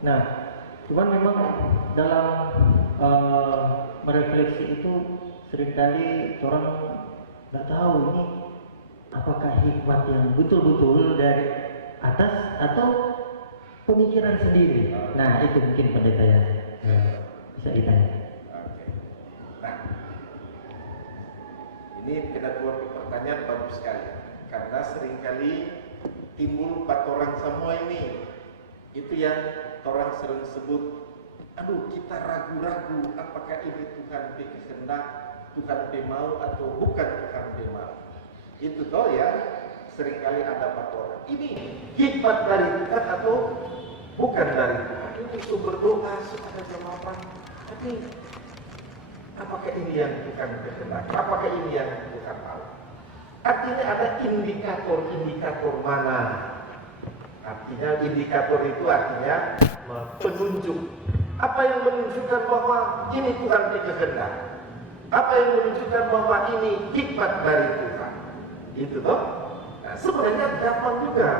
Nah, cuman memang dalam merefleksi itu seringkali orang nggak tahu ini apakah hikmat yang betul-betul dari atas atau pemikiran sendiri. Nah, itu mungkin pendeta ya bisa ditanya. Oke. Nah, ini kita dua pertanyaan bagus sekali karena seringkali timbul empat orang semua ini. Itu yang orang sering sebut, aduh kita ragu-ragu apakah ini Tuhan berkehendak, Tuhan mau atau bukan Tuhan mau. Itu toh ya, seringkali ada empat orang. Ini hikmat dari Tuhan atau bukan dari Tuhan. Itu sumber doa, ada jawaban. Tapi Apakah ini yang Tuhan kehendaki? Apakah ini yang Tuhan mau? Artinya ada indikator-indikator mana? Artinya indikator itu artinya penunjuk. Apa yang menunjukkan bahwa ini Tuhan kehendak? Apa yang menunjukkan bahwa ini hikmat dari Tuhan? Itu toh. Nah, sebenarnya gampang juga.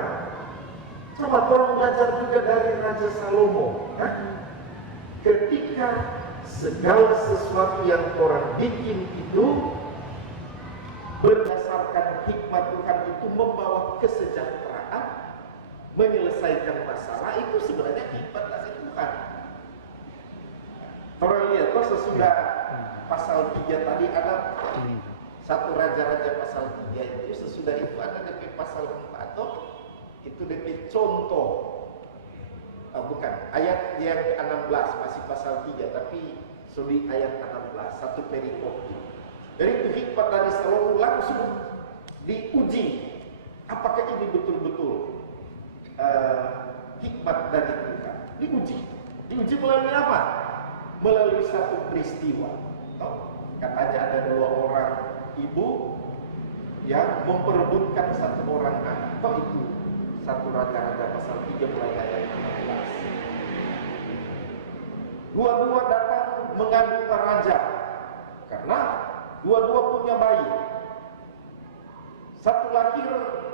Coba orang belajar juga dari Raja Salomo. Ya? Ketika segala sesuatu yang orang bikin itu berdasarkan hikmat Tuhan itu membawa kesejahteraan, menyelesaikan masalah, itu sebenarnya hikmat dari Tuhan. Orang lihat kok sesudah pasal 3 tadi ada satu raja-raja pasal 3 itu, sesudah itu ada DP pasal 4 toh, itu DP contoh. Bukan, ayat yang ke-16 masih pasal 3, tapi sorry, ayat 16, satu perikop. Jadi itu hikmat dari Salomo langsung diuji. Apakah ini betul-betul hikmat dari Tuhan? Diuji. Diuji melalui apa? Melalui satu peristiwa. Katanya ada 2 orang ibu yang memperebutkan 1 orang anak. Itu satu raja-raja pasal 3 mulai ayat 16. Dua-dua datang mengadu raja karena dua-dua punya bayi. Satu lahir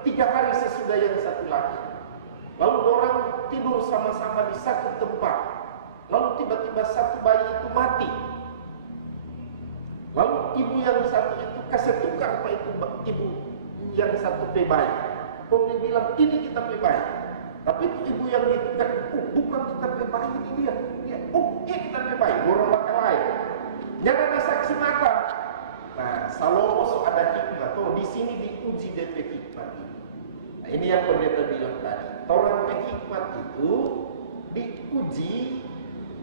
3 hari sesudah yang satu lahir. Lalu orang tidur sama-sama di satu tempat. Lalu tiba-tiba satu bayi itu mati. Lalu ibu yang satu itu kasih tukar apa itu ibu yang satu bayi. Dia bilang ini kita bayi. Tapi itu ibu yang ditukar, bukan kita bayi ini dia. Ini kita bayi, orang bakal lain. Jangan ada saksi mata. Nah, Salomo so ada hikmat. Di sini diuji DP hikmat ini. Nah, ini yang pendeta bilang tadi. Orang hikmat itu diuji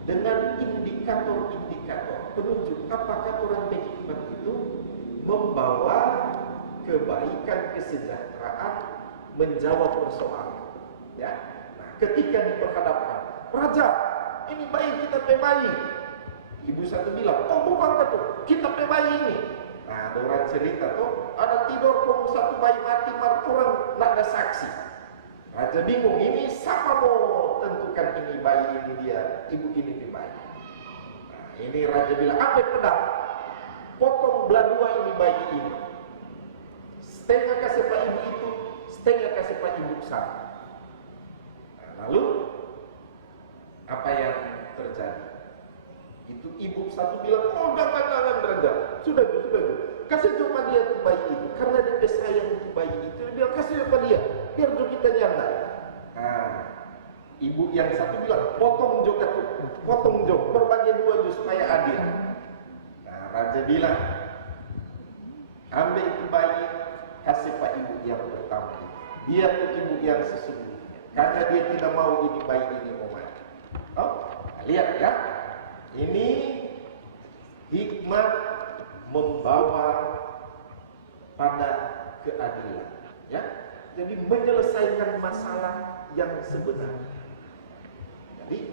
dengan indikator-indikator penunjuk apakah orang hikmat itu membawa kebaikan, kesejahteraan, menjawab persoalan. Ya, nah, ketika diperhadapkan, raja, ini bayi kita bayi. Ibu satu bilang, bukan tuh, kita bayi ini. Nah, ada orang cerita tuh, ada tidur kok satu bayi mati, orang nggak ada saksi. Raja bingung, ini siapa mau tentukan ini bayi ini dia, ibu ini bayi. Nah, ini raja bilang, apa pedang? Potong belah 2 ini bayi ini. Setengah kasih pak ibu itu, setengah kasih pak ibu sana. Nah, lalu apa yang terjadi? Itu ibu satu bilang, jangan raja, sudah. Kasih coba dia tuh bayi itu, karena dia sayang itu bayi itu. Dia bilang, kasih coba dia, biar kita nyanda. Nah, ibu yang satu bilang, potong jok, berbagi 2 supaya adil. Nah, raja bilang, ambil itu bayi, kasih pak ibu yang pertama. Dia tuh ibu yang sesungguhnya, karena dia tidak mau ini bayi ini mau mati. Lihat ya, ini hikmat membawa pada keadilan, ya. Jadi menyelesaikan masalah yang sebenarnya. Jadi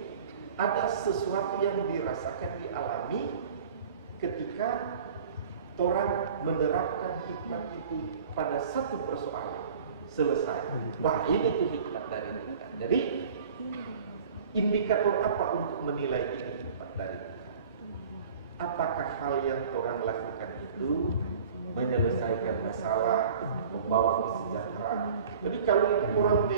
ada sesuatu yang dirasakan, dialami ketika orang menerapkan hikmat itu pada satu persoalan, selesai. Wah, ini tuh hikmat dari Tuhan. Jadi indikator apa untuk menilai ini hikmat dari Tuhan? Apakah hal yang orang lakukan itu menyelesaikan masalah, membawa kesejahteraan? Jadi kalau itu orang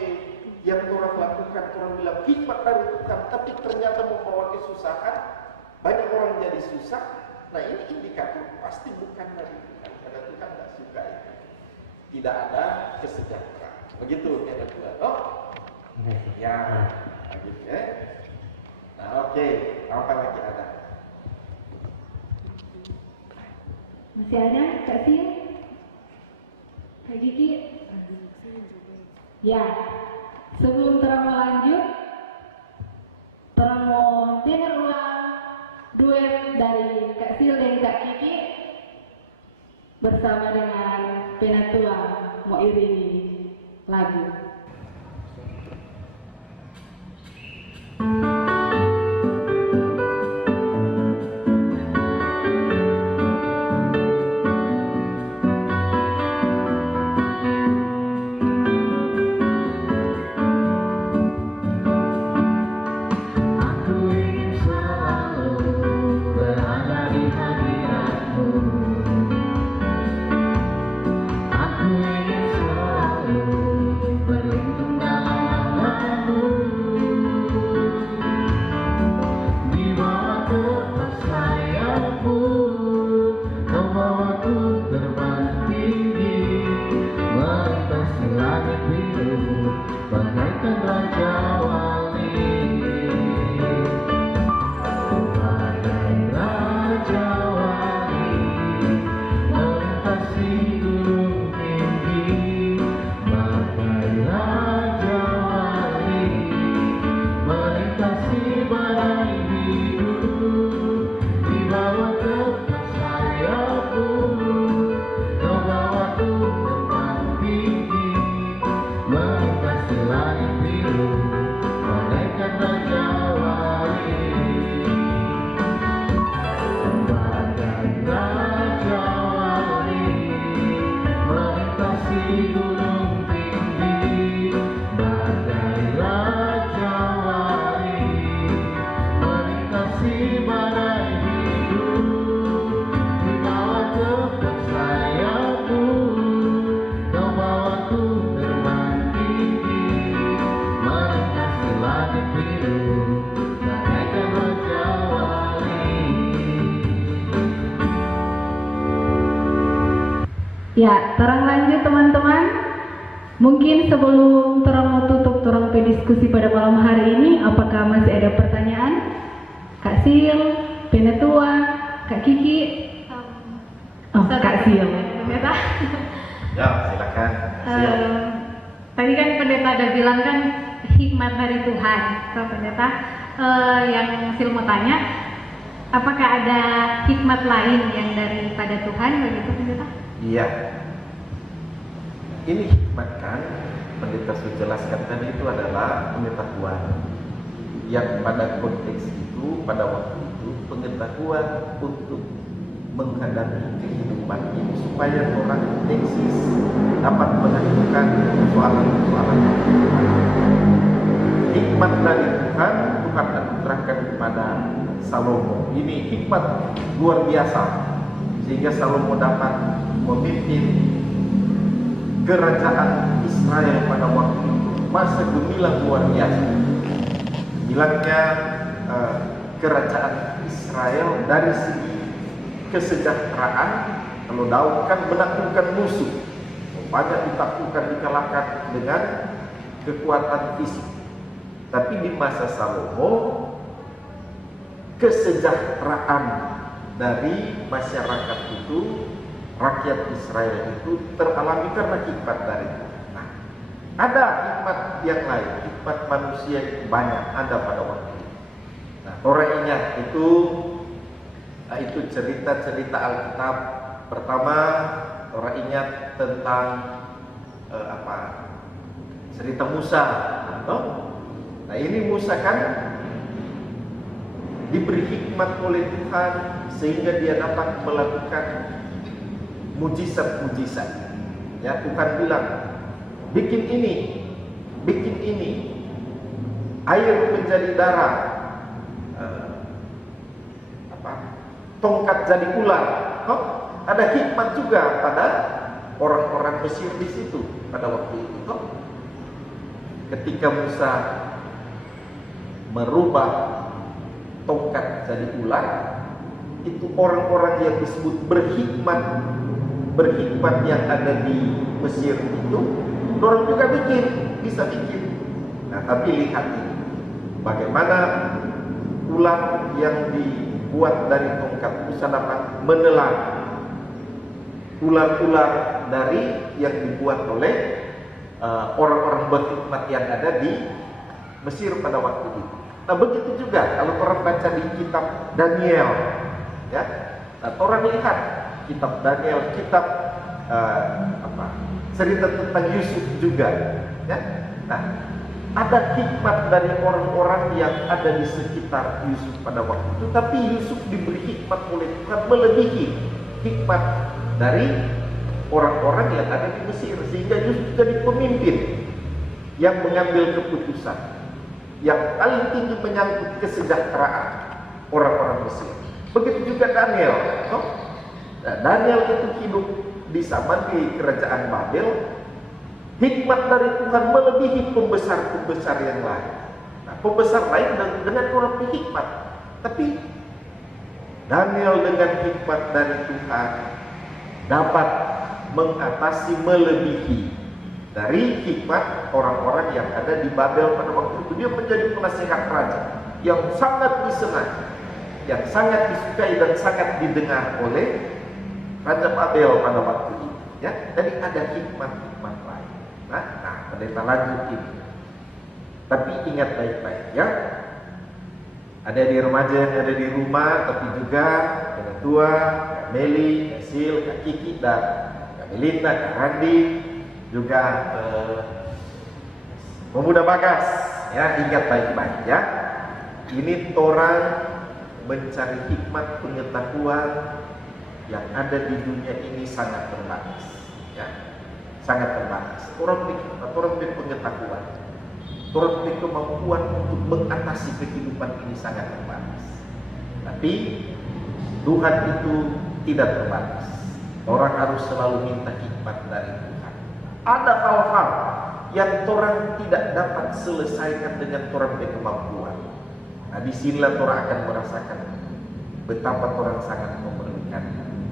yang orang lakukan, orang bilang hikmat dari Tuhan, tapi ternyata membawa kesusahan, banyak orang jadi susah. Nah, ini indikator pasti bukan dari Tuhan, karena Tuhan tidak suka itu. Tidak ada kesejahteraan. Begitu ya Tuhan. Ya, begitu ya. Nah, oke, apa lagi ada? Masih ada, Kak Sil? Kak Gigi? Ya, sebelum terang lanjut, terang mau dengar ulang duet dari Kak Sil dan Kak Gigi bersama dengan Penatua mau iringi lagu. langit biru bagaikan raja wali. Bagai raja wali melintasi gunung tinggi. Bagai raja wali melintasi badai hidup. Di bawah tepuk sayapmu kau bawaku terbang tinggi, melintasi langit biru bagaikan raja wali. Ya, terang lanjut teman-teman. Mungkin sebelum terang mau tutup terang diskusi pada malam hari ini, apakah masih ada pertanyaan? Kak Sil, Penetua, Kak Kiki, Kak Sil. Pendeta. Ya, silakan. Tadi kan pendeta ada bilang kan hikmat dari Tuhan, pendeta. Yang Sil mau tanya, apakah ada hikmat lain yang daripada Tuhan begitu pendeta? Iya. Ini hikmat kan, pendeta sudah jelaskan tadi itu adalah pengetahuan. Yang pada konteks itu, pada waktu itu, pengetahuan untuk menghadapi kehidupan ini supaya orang eksis dapat menentukan persoalan-persoalan. Hikmat dari Tuhan anugerahkan kepada Salomo. Ini hikmat luar biasa sehingga Salomo dapat memimpin kerajaan Israel pada waktu itu, masa gemilang luar biasa. Gemilangnya kerajaan Israel dari segi kesejahteraan. Kalau Daud kan menaklukkan musuh, banyak ditaklukkan, dikalahkan dengan kekuatan fisik. Tapi di masa Salomo, kesejahteraan dari masyarakat itu, rakyat Israel itu teralami karena hikmat dari Tuhan. Nah, ada hikmat yang lain, hikmat manusia itu banyak ada pada waktu itu. Nah, orang ingat itu cerita-cerita Alkitab. Pertama, orang ingat tentang cerita Musa. Nah, ini Musa kan diberi hikmat oleh Tuhan sehingga dia dapat melakukan mujizat-mujizat. Ya, Tuhan bilang, bikin ini, air menjadi darah, tongkat jadi ular. Ada hikmat juga pada orang-orang Mesir di situ pada waktu itu. Ketika Musa merubah tongkat jadi ular, itu orang-orang yang disebut berhikmat yang ada di Mesir itu, orang juga bisa bikin. Nah, tapi lihat ini, bagaimana ular yang dibuat dari tongkat Musa dapat menelan ular-ular dari yang dibuat oleh orang-orang berhikmat yang ada di Mesir pada waktu itu. Nah, begitu juga kalau orang baca di kitab Daniel, ya, nah, orang lihat kitab Daniel, kitab cerita tentang Yusuf juga, ya. Nah, ada hikmat dari orang-orang yang ada di sekitar Yusuf pada waktu itu, tapi Yusuf diberi hikmat oleh Tuhan melebihi hikmat dari orang-orang yang ada di Mesir, sehingga Yusuf jadi pemimpin yang mengambil keputusan yang paling tinggi menyangkut kesejahteraan orang-orang Mesir. Begitu juga Daniel. Nah, Daniel itu hidup di zaman di kerajaan Babel. Hikmat dari Tuhan melebihi pembesar-pembesar yang lain. Nah, pembesar lain dengan orang berhikmat, tapi Daniel dengan hikmat dari Tuhan dapat mengatasi, melebihi dari hikmat orang-orang yang ada di Babel pada waktu itu. Dia menjadi penasehat raja yang sangat disenangi, yang sangat disukai dan sangat didengar oleh Raja Babel pada waktu itu. Ya, jadi ada hikmat-hikmat lain. Nah, pendeta lanjut ini. Tapi ingat baik-baik, ya. Ada di remaja yang ada di rumah, tapi juga Kak Tua, Kak Meli, Kak Sil, Kak Kiki, dan Kak Melinda, Kak Randi, juga Pemuda Bagas, ya ingat baik-baik ya. Ini orang mencari hikmat pengetahuan yang ada di dunia ini sangat terbatas, ya, sangat terbatas. Orang berpengetahuan, orang berkemampuan untuk mengatasi kehidupan ini sangat terbatas. Tapi Tuhan itu tidak terbatas. Orang harus selalu minta hikmat dari Tuhan. Ada hal-hal yang orang tidak dapat selesaikan dengan orang berkemampuan. Nah, disinilah orang akan merasakan betapa orang sangat memerlukan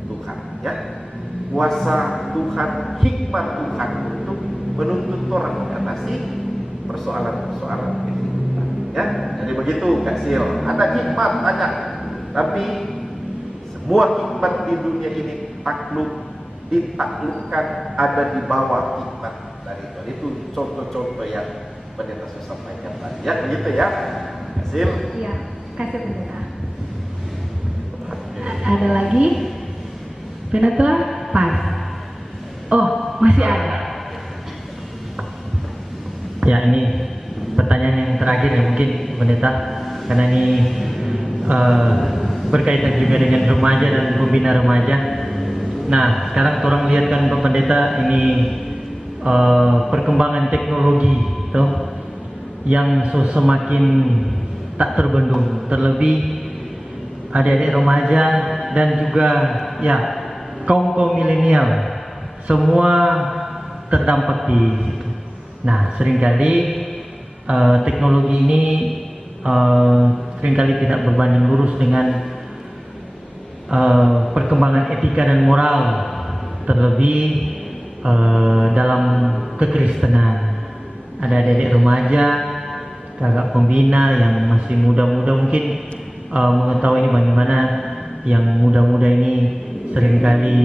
Tuhan, ya. Kuasa Tuhan, hikmat Tuhan untuk menuntun orang mengatasi persoalan-persoalan kehidupan, ya. Jadi begitu, Kak Sil. Ada hikmat banyak, tapi semua hikmat di dunia ini ditaklukkan ada di bawah hikmat dari Tuhan. Itu contoh-contoh yang pendeta sampaikan tadi, ya. Begitu ya, Kak Sil. Iya, kasih pendeta. Ada lagi? Pendeta pas. Oh, masih ada. Ya, ini pertanyaan yang terakhir ya mungkin pendeta, karena ini berkaitan juga dengan remaja dan pembina remaja. Nah, sekarang orang lihat kan Pak Pendeta ini perkembangan teknologi tuh yang semakin tak terbendung, terlebih adik-adik remaja dan juga ya kaum milenial semua terdampak di situ. Nah, seringkali teknologi ini seringkali tidak berbanding lurus dengan perkembangan etika dan moral, terlebih dalam kekristenan. Ada adik-adik remaja, kakak pembina yang masih muda-muda mungkin mengetahui ini bagaimana yang muda-muda ini seringkali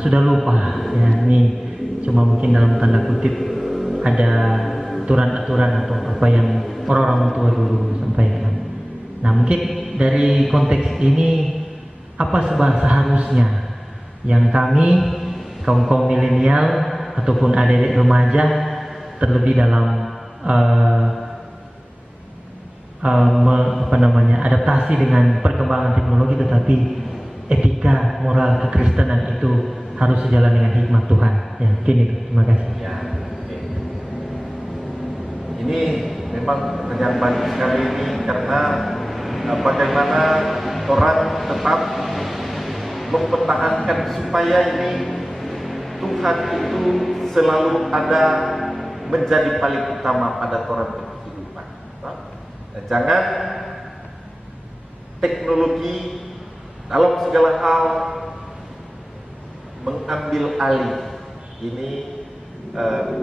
sudah lupa ya, ini cuma mungkin dalam tanda kutip ada aturan-aturan atau apa yang orang-orang tua dulu sampaikan. Nah, mungkin dari konteks ini apa seharusnya yang kami kaum milenial ataupun adik-adik remaja terlebih dalam adaptasi dengan perkembangan teknologi, tetapi etika moral kekristenan itu harus sejalan dengan hikmat Tuhan. Ya, mungkin itu. Terima kasih. Ya, oke. Ini memang pertanyaan baik sekali ini, karena bagaimana orang tetap mempertahankan supaya ini Tuhan itu selalu ada menjadi paling utama pada orang berkehidupan. Dan jangan teknologi dalam segala hal mengambil alih ini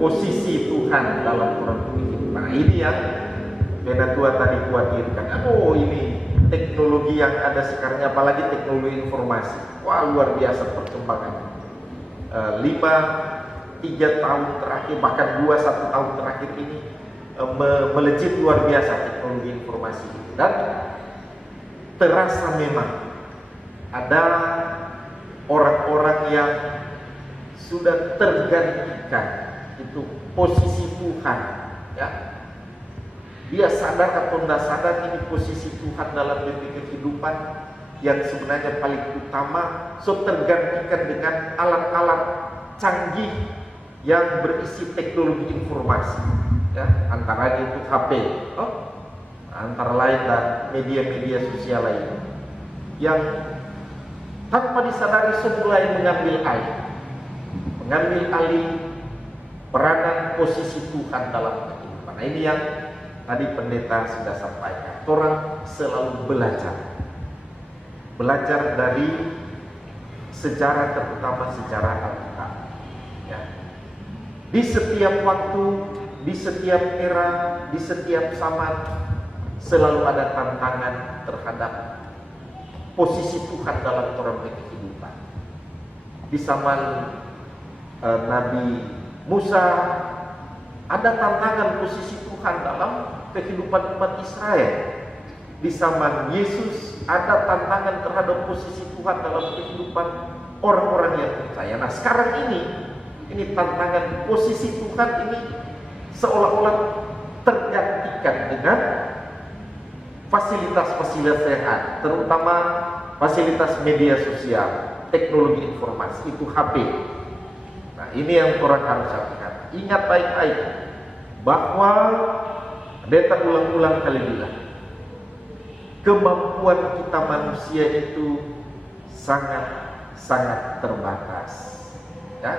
posisi Tuhan dalam orang berkehidupan. Nah, ini yang beda tua tadi khawatirkan. Oh, ini teknologi yang ada sekarang, apalagi teknologi informasi. Wah, luar biasa perkembangannya. 3 tahun terakhir, bahkan 2-1 tahun terakhir ini melejit luar biasa teknologi informasi. Dan terasa memang ada orang-orang yang sudah tergantikan itu posisi Tuhan, ya. Dia sadar atau tidak sadar ini posisi Tuhan dalam kehidupan yang sebenarnya paling utama, so tergantikan dengan alat-alat canggih yang berisi teknologi informasi, ya, antara itu HP, antara lain dan media-media sosial lain yang tanpa disadari mulai mengambil alih peranan posisi Tuhan dalam kehidupan. Nah, ini yang tadi pendeta sudah sampaikan. Orang selalu belajar dari sejarah, terutama sejarah Alkitab. Ya. Di setiap waktu, di setiap era, di setiap zaman selalu ada tantangan terhadap posisi Tuhan dalam orang berkehidupan. Di zaman Nabi Musa ada tantangan posisi Tuhan dalam kehidupan umat Israel. Di zaman Yesus ada tantangan terhadap posisi Tuhan dalam kehidupan orang-orang yang percaya. Nah, sekarang ini tantangan posisi Tuhan ini seolah-olah tergantikan dengan fasilitas-fasilitas yang ada, terutama fasilitas media sosial, teknologi informasi, itu HP. Nah, ini yang orang harus sampaikan. Ingat baik-baik bahwa Pendeta ulang-ulang kali bilang, kemampuan kita manusia itu sangat terbatas. Ya?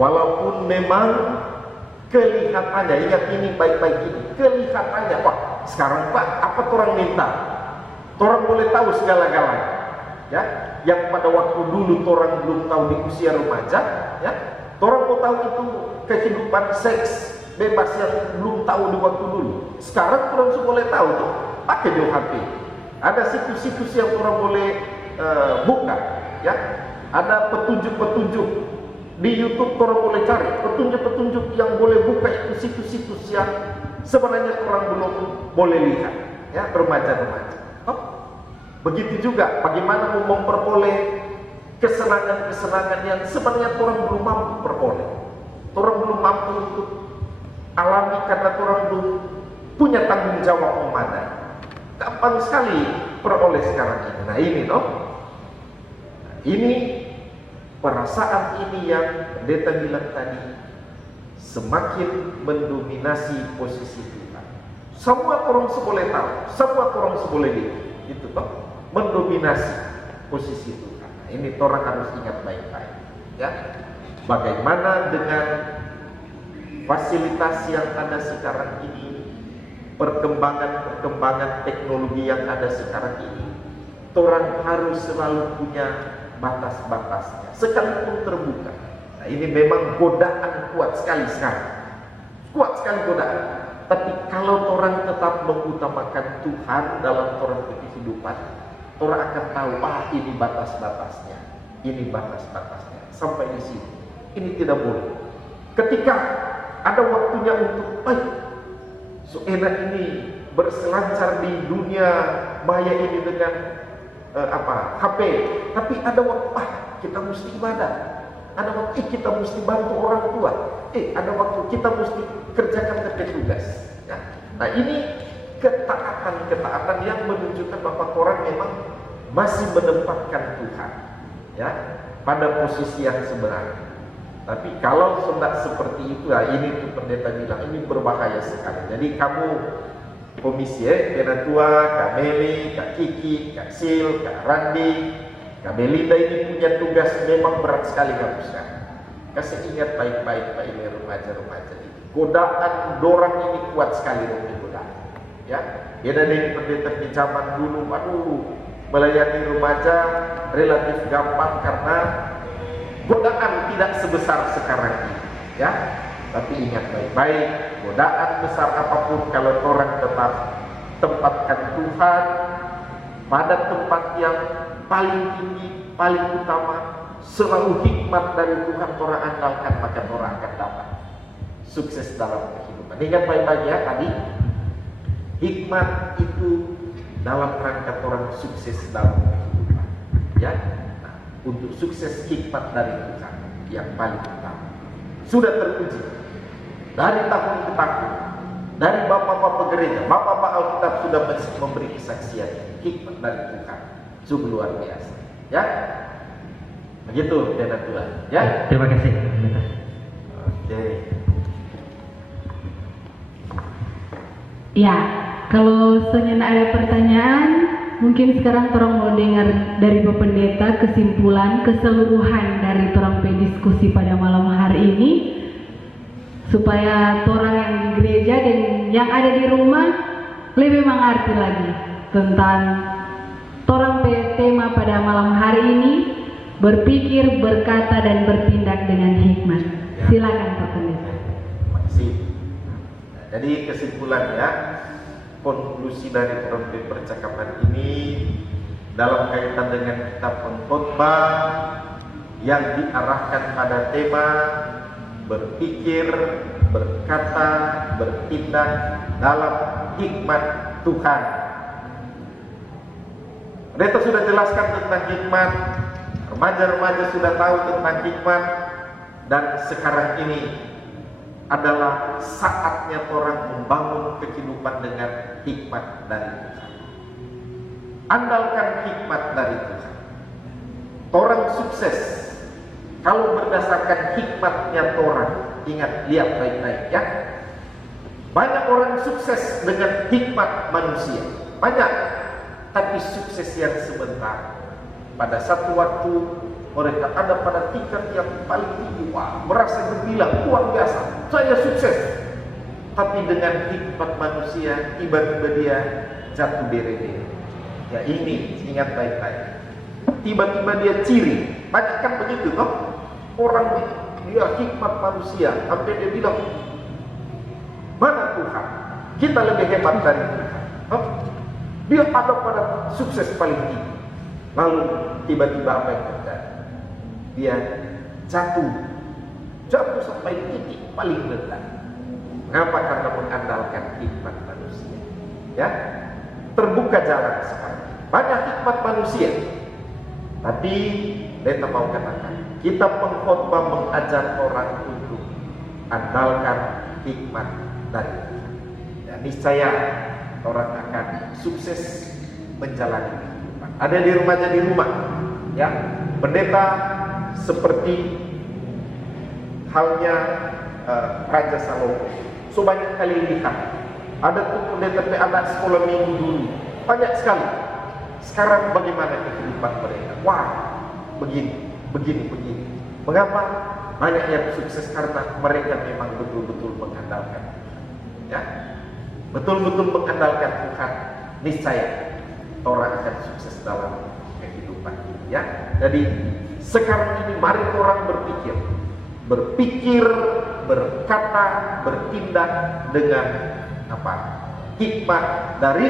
Walaupun memang kelihatannya, ingat ini baik-baik ini, kelihatannya, wah sekarang Pak, apa orang minta? Orang boleh tahu segala-galanya. Ya? Yang pada waktu dulu orang belum tahu di usia remaja, ya? Orang mau tahu itu kehidupan seks bebas yang belum tahu di waktu dulu. Sekarang orang sudah boleh tahu tuh, pakai di HP. Ada situs-situs yang orang boleh buka, ya. Ada petunjuk-petunjuk di YouTube orang boleh cari petunjuk-petunjuk yang boleh buka, itu situs-situs yang sebenarnya orang belum boleh lihat, ya, remaja-remaja. Oh, begitu juga bagaimana memperoleh kesenangan-kesenangan yang sebenarnya orang belum mampu peroleh. Orang belum mampu untuk alami karena orang belum punya tanggung jawab memadai. Gampang sekali peroleh sekarang ini. Nah ini toh, ini perasaan ini yang Pendeta bilang tadi semakin mendominasi posisi Tuhan. Semua orang seboleh tahu, semua orang seboleh lihat, itu toh mendominasi posisi Tuhan. Nah, ini orang harus ingat baik-baik, ya. Bagaimana dengan fasilitas yang ada sekarang ini, perkembangan teknologi yang ada sekarang ini, orang harus selalu punya batas-batasnya, sekalipun terbuka. Nah, ini memang godaan kuat sekali sekarang, kuat sekali godaan. Tapi kalau orang tetap mengutamakan Tuhan dalam orang kehidupan, orang akan tahu, ini batas-batasnya, ini batas-batasnya, sampai di sini. Ini tidak boleh. Ketika ada waktunya untuk enak ini berselancar di dunia maya ini dengan HP, tapi ada waktu kita mesti ibadah, ada waktu kita mesti bantu orang tua, ada waktu kita mesti kerjakan tugas, ya. Nah ini ketaatan yang menunjukkan bahwa orang memang masih menempatkan Tuhan, ya, pada posisi yang sebenarnya. Tapi kalau sudah seperti itu, ini tuh Pendeta bilang ini berbahaya sekali. Jadi kamu komisi, Penatua, Kak Meli, Kak Kiki, Kak Sil, Kak Randi, Kak Belinda ini punya tugas memang berat sekali kamu sekarang. Kasih ingat baik-baik Pak, ini remaja-remaja ini. Godaan dorang ini kuat sekali godaan. Ya, beda dengan Pendeta di zaman dulu, melayani remaja relatif gampang karena godaan tidak sebesar sekarang ini, ya. Tapi ingat baik-baik, godaan besar apapun kalau orang tetap tempatkan Tuhan pada tempat yang paling tinggi, paling utama, selalu hikmat dari Tuhan orang andalkan, maka orang akan dapat sukses dalam kehidupan. Ingat baik-baik ya tadi, hikmat itu dalam rangka orang sukses dalam kehidupan, ya. Untuk sukses hikmat dari Tuhan yang paling utama sudah teruji dari tahun ke tahun, dari bapak-bapak gereja, bapak-bapak Alkitab sudah memberi kesaksian hikmat dari Tuhan sungguh luar biasa, ya. Begitu Pendeta Tuhan, ya. Terima kasih. Oke. Ya, kalau senyana ada pertanyaan, mungkin sekarang orang mau dengar dari Bapak Pendeta kesimpulan keseluruhan dari orang diskusi pada malam hari ini, supaya orang yang di gereja dan yang ada di rumah lebih mengerti lagi tentang orang tema pada malam hari ini, berpikir, berkata dan bertindak dengan hikmat. Silakan Pak Pendeta. Terima kasih. Jadi kesimpulannya, konklusi dari percakapan ini dalam kaitan dengan kitab pengkhotbah yang diarahkan pada tema berpikir, berkata, bertindak dalam hikmat Tuhan. Pendeta sudah jelaskan tentang hikmat, remaja-remaja sudah tahu tentang hikmat, dan sekarang ini adalah saatnya orang membangun kehidupan dengan hikmat dari Tuhan. Andalkan hikmat dari Tuhan. Orang sukses kalau berdasarkan hikmatnya orang. Ingat, lihat baik-baik ya. Banyak orang sukses dengan hikmat manusia, banyak, tapi sukses yang sebentar. Pada satu waktu mereka ada pada tingkat yang paling tinggi, wah, merasa gemilang, luar biasa, saya sukses. Tapi dengan hikmat manusia, tiba-tiba dia jatuh dere-dere. Ya ini, ingat baik-baik. Tiba-tiba dia ciri, banyak kan begitu toh? Orang dia hikmat manusia, sampai dia bilang, mana Tuhan? Kita lebih hebat dari Tuhan. Dia ada pada sukses paling tinggi. Lalu tiba-tiba apa yang terjadi? Dia jatuh sampai titik paling rendah. Mengapa? Karena mengandalkan hikmat manusia. Ya, terbuka jalan sekarang. Banyak hikmat manusia. Tapi Beta mau katakan, kita pengkhotbah mengajar orang untuk andalkan hikmat dari Tuhan. Dan niscaya orang akan sukses menjalani kehidupan. Ada di rumahnya di rumah, ya. Pendeta seperti halnya Raja Salomo. So banyak kali lihat. Ada tuh pendeta anak sekolah minggu dulu, banyak sekali. Sekarang bagaimana kehidupan mereka? Wah, begini. Mengapa? Banyak yang sukses karena mereka memang betul-betul mengandalkan, ya, betul-betul mengandalkan Tuhan. Niscaya orang akan sukses dalam kehidupan ini, ya. Jadi sekarang ini mari orang berpikir, berkata, bertindak dengan apa? Hikmat dari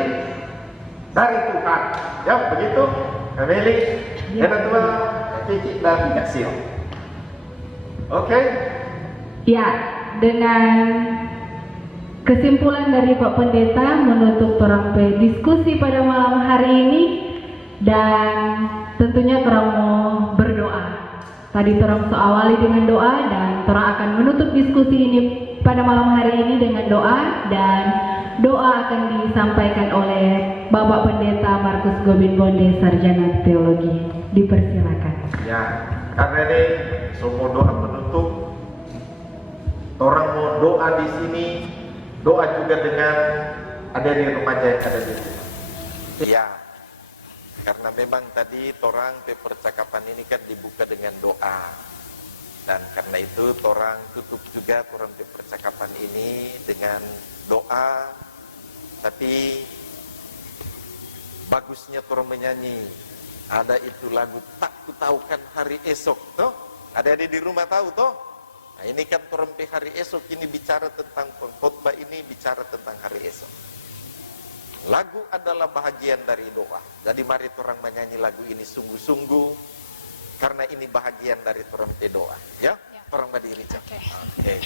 Tuhan. Ya, begitu. Emily, ada dua titik dan kasih. Oke? Ya, dengan kesimpulan dari Pak Pendeta menutup orang diskusi pada malam hari ini, dan tentunya orang mau berdoa. Tadi orang awali dengan doa, dan orang akan menutup diskusi ini pada malam hari ini dengan doa, dan doa akan disampaikan oleh Bapak Pendeta Markus Gobin Bonde, Sarjana Teologi. Dipersilakan. Ya, karena ini semua doa penutup. Orang mau doa di sini, doa juga dengan ada di remaja yang ada di sini. Ya, karena memang tadi torang percakapan ini kan dibuka dengan doa, dan karena itu torang tutup juga torang percakapan ini dengan doa. Tapi bagusnya torang menyanyi. Ada itu lagu tak kutahukan hari esok, toh? Ada di rumah tahu toh? Nah ini kan torang hari esok ini bicara tentang pengkhotbah ini bicara tentang hari esok. Lagu adalah bahagian dari doa. Jadi mari torang menyanyi lagu ini sungguh-sungguh karena ini bahagian dari torang doa. Ya? Torang berdiri. Oke.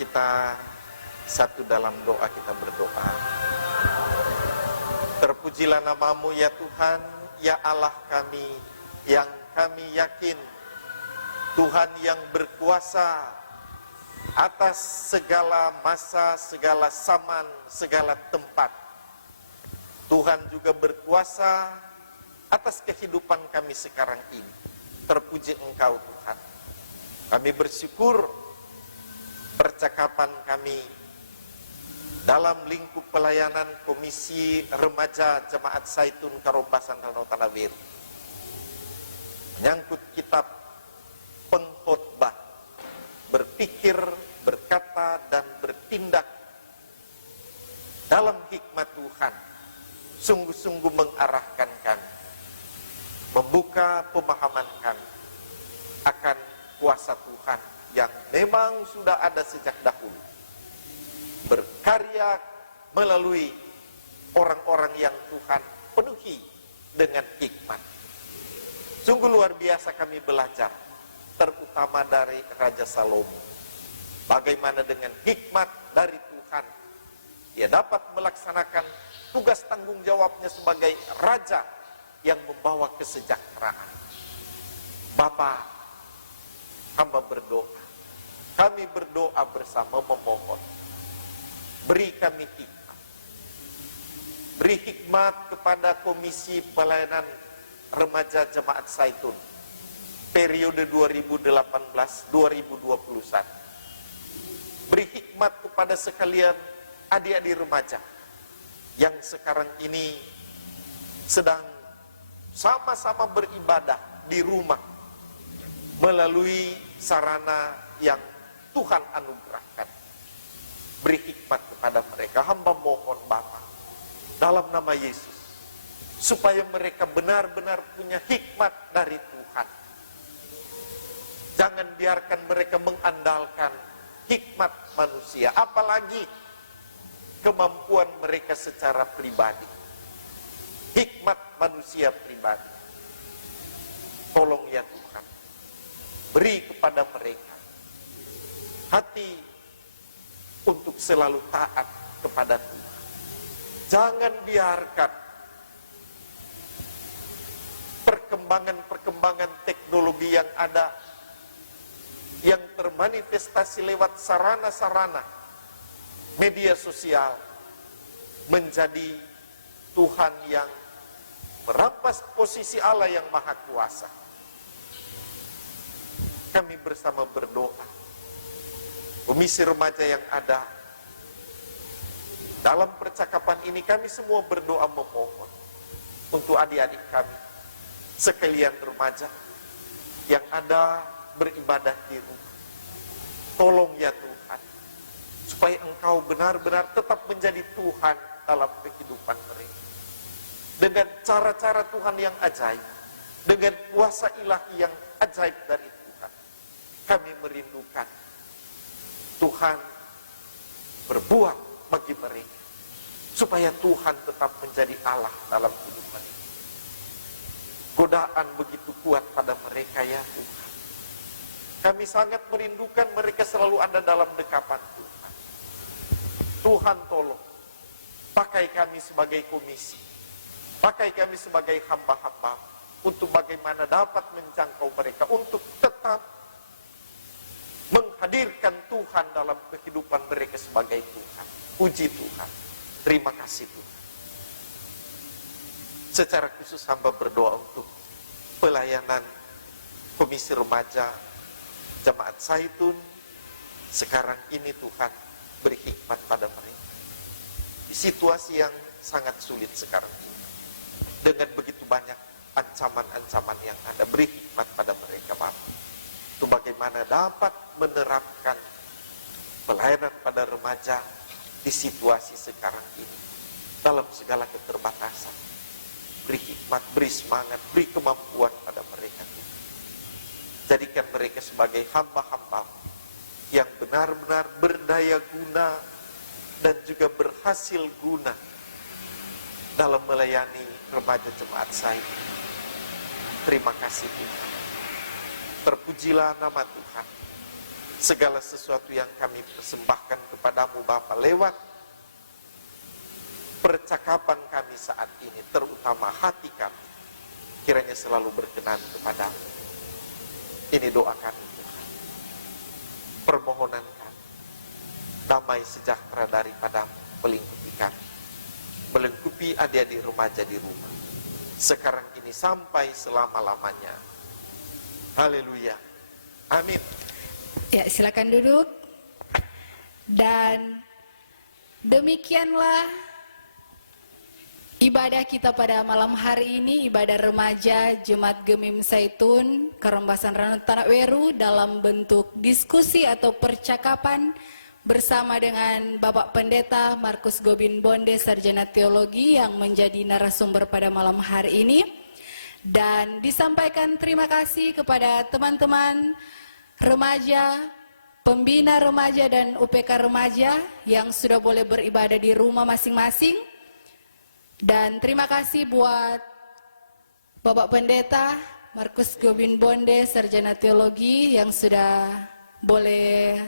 kita satu dalam doa, kita berdoa. Terpujilah namamu ya Tuhan, ya Allah kami, yang kami yakin Tuhan yang berkuasa atas segala masa, segala zaman, segala tempat. Tuhan juga berkuasa atas kehidupan kami sekarang ini. Terpuji Engkau Tuhan. Kami bersyukur percakapan kami dalam lingkup pelayanan Komisi Remaja Jemaat Zaitun Karombasan Danau Tanaweru menyangkut kitab pengkhotbah, berpikir, berkata, dan bertindak dalam hikmat Tuhan, sungguh-sungguh mengarahkan kami, membuka pemahaman kami akan kuasa Tuhan yang memang sudah ada sejak dahulu, berkarya melalui orang-orang yang Tuhan penuhi dengan hikmat. Sungguh luar biasa kami belajar, terutama dari Raja Salomo. Bagaimana dengan hikmat dari Tuhan, dia dapat melaksanakan tugas tanggung jawabnya sebagai raja yang membawa kesejahteraan. Bapa, hamba berdoa, kami berdoa bersama memohon, beri kami hikmat. Beri hikmat kepada Komisi Pelayanan Remaja Jemaat Zaitun periode 2018-2021. Beri hikmat kepada sekalian adik-adik remaja yang sekarang ini sedang sama-sama beribadah di rumah melalui sarana yang Tuhan anugerahkan. Beri hikmat kepada mereka. Hamba mohon Bapa, dalam nama Yesus, supaya mereka benar-benar punya hikmat dari Tuhan. Jangan biarkan mereka mengandalkan hikmat manusia, apalagi kemampuan mereka secara pribadi. Hikmat manusia pribadi. Tolong ya Tuhan, beri kepada mereka hati untuk selalu taat kepada Tuhan. Jangan biarkan perkembangan teknologi yang ada, yang termanifestasi lewat sarana-sarana media sosial, menjadi Tuhan yang merampas posisi Allah yang Maha Kuasa. Kami bersama berdoa, komisi remaja yang ada dalam percakapan ini, kami semua berdoa memohon untuk adik-adik kami sekalian remaja yang ada beribadah di rumah. Tolong ya Tuhan, supaya Engkau benar-benar tetap menjadi Tuhan dalam kehidupan mereka. Dengan cara-cara Tuhan yang ajaib, dengan kuasa ilahi yang ajaib dari Tuhan, kami merindukan Tuhan berbuat bagi mereka, supaya Tuhan tetap menjadi Allah dalam kehidupan ini. Godaan begitu kuat pada mereka ya Tuhan. Kami sangat merindukan mereka selalu ada dalam dekapan Tuhan. Tuhan tolong, pakai kami sebagai komisi, pakai kami sebagai hamba-hamba, untuk bagaimana dapat menjangkau mereka, untuk tetap menghadirkan Tuhan dalam kehidupan mereka sebagai Tuhan. Puji Tuhan, terima kasih Tuhan. Secara khusus hamba berdoa untuk pelayanan Komisi Remaja Jemaat Zaitun sekarang ini. Tuhan, beri hikmat pada mereka di situasi yang sangat sulit sekarang ini, dengan begitu banyak ancaman-ancaman yang ada. Beri hikmat pada mereka Bapak, itu bagaimana dapat menerapkan pelayanan pada remaja di situasi sekarang ini dalam segala keterbatasan. Beri hikmat, beri semangat, beri kemampuan pada mereka Tuhan. Jadikan mereka sebagai hamba-hamba yang benar-benar berdaya guna dan juga berhasil guna dalam melayani remaja Jemaat Zaitun. Terima kasih Tuhan. Terpujilah nama Tuhan. Segala sesuatu yang kami persembahkan kepadamu Bapa lewat percakapan kami saat ini, terutama hati kami, kiranya selalu berkenan kepadamu. Ini doa kami Tuhan. Permohonan kami, damai sejahtera daripadamu melingkupi kami, melingkupi adik-adik remaja di rumah, sekarang ini sampai selama-lamanya. Haleluya. Amin. Ya, silakan duduk. Dan demikianlah ibadah kita pada malam hari ini, ibadah remaja Jemaat Gemim Zaitun Karombasan Ranau Tanak Weru dalam bentuk diskusi atau percakapan bersama dengan Bapak Pendeta Markus Gobin Bonde, Sarjana Teologi yang menjadi narasumber pada malam hari ini. Dan disampaikan terima kasih kepada teman-teman remaja, pembina remaja dan UPK remaja yang sudah boleh beribadah di rumah masing-masing. Dan terima kasih buat Bapak Pendeta Markus Gobin Bonde, Sarjana Teologi yang sudah boleh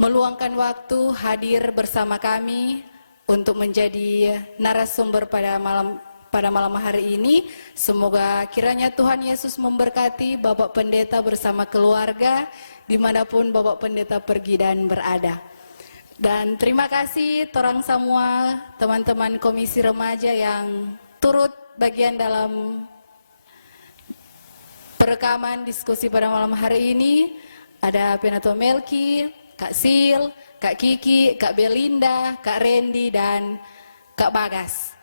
meluangkan waktu hadir bersama kami untuk menjadi narasumber pada malam hari ini. Semoga kiranya Tuhan Yesus memberkati Bapak Pendeta bersama keluarga dimanapun Bapak Pendeta pergi dan berada. Dan terima kasih torang semua teman-teman komisi remaja yang turut bagian dalam perekaman diskusi pada malam hari ini. Ada Penato Melki, Kak Sil, Kak Kiki, Kak Belinda, Kak Randy, dan Kak Bagas.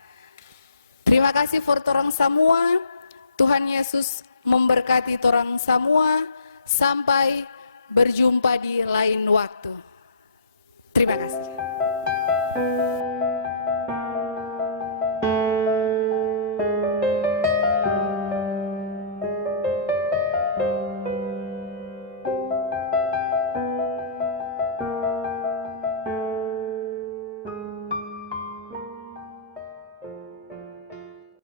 Terima kasih for torang semua. Tuhan Yesus memberkati torang semua. Sampai berjumpa di lain waktu. Terima kasih.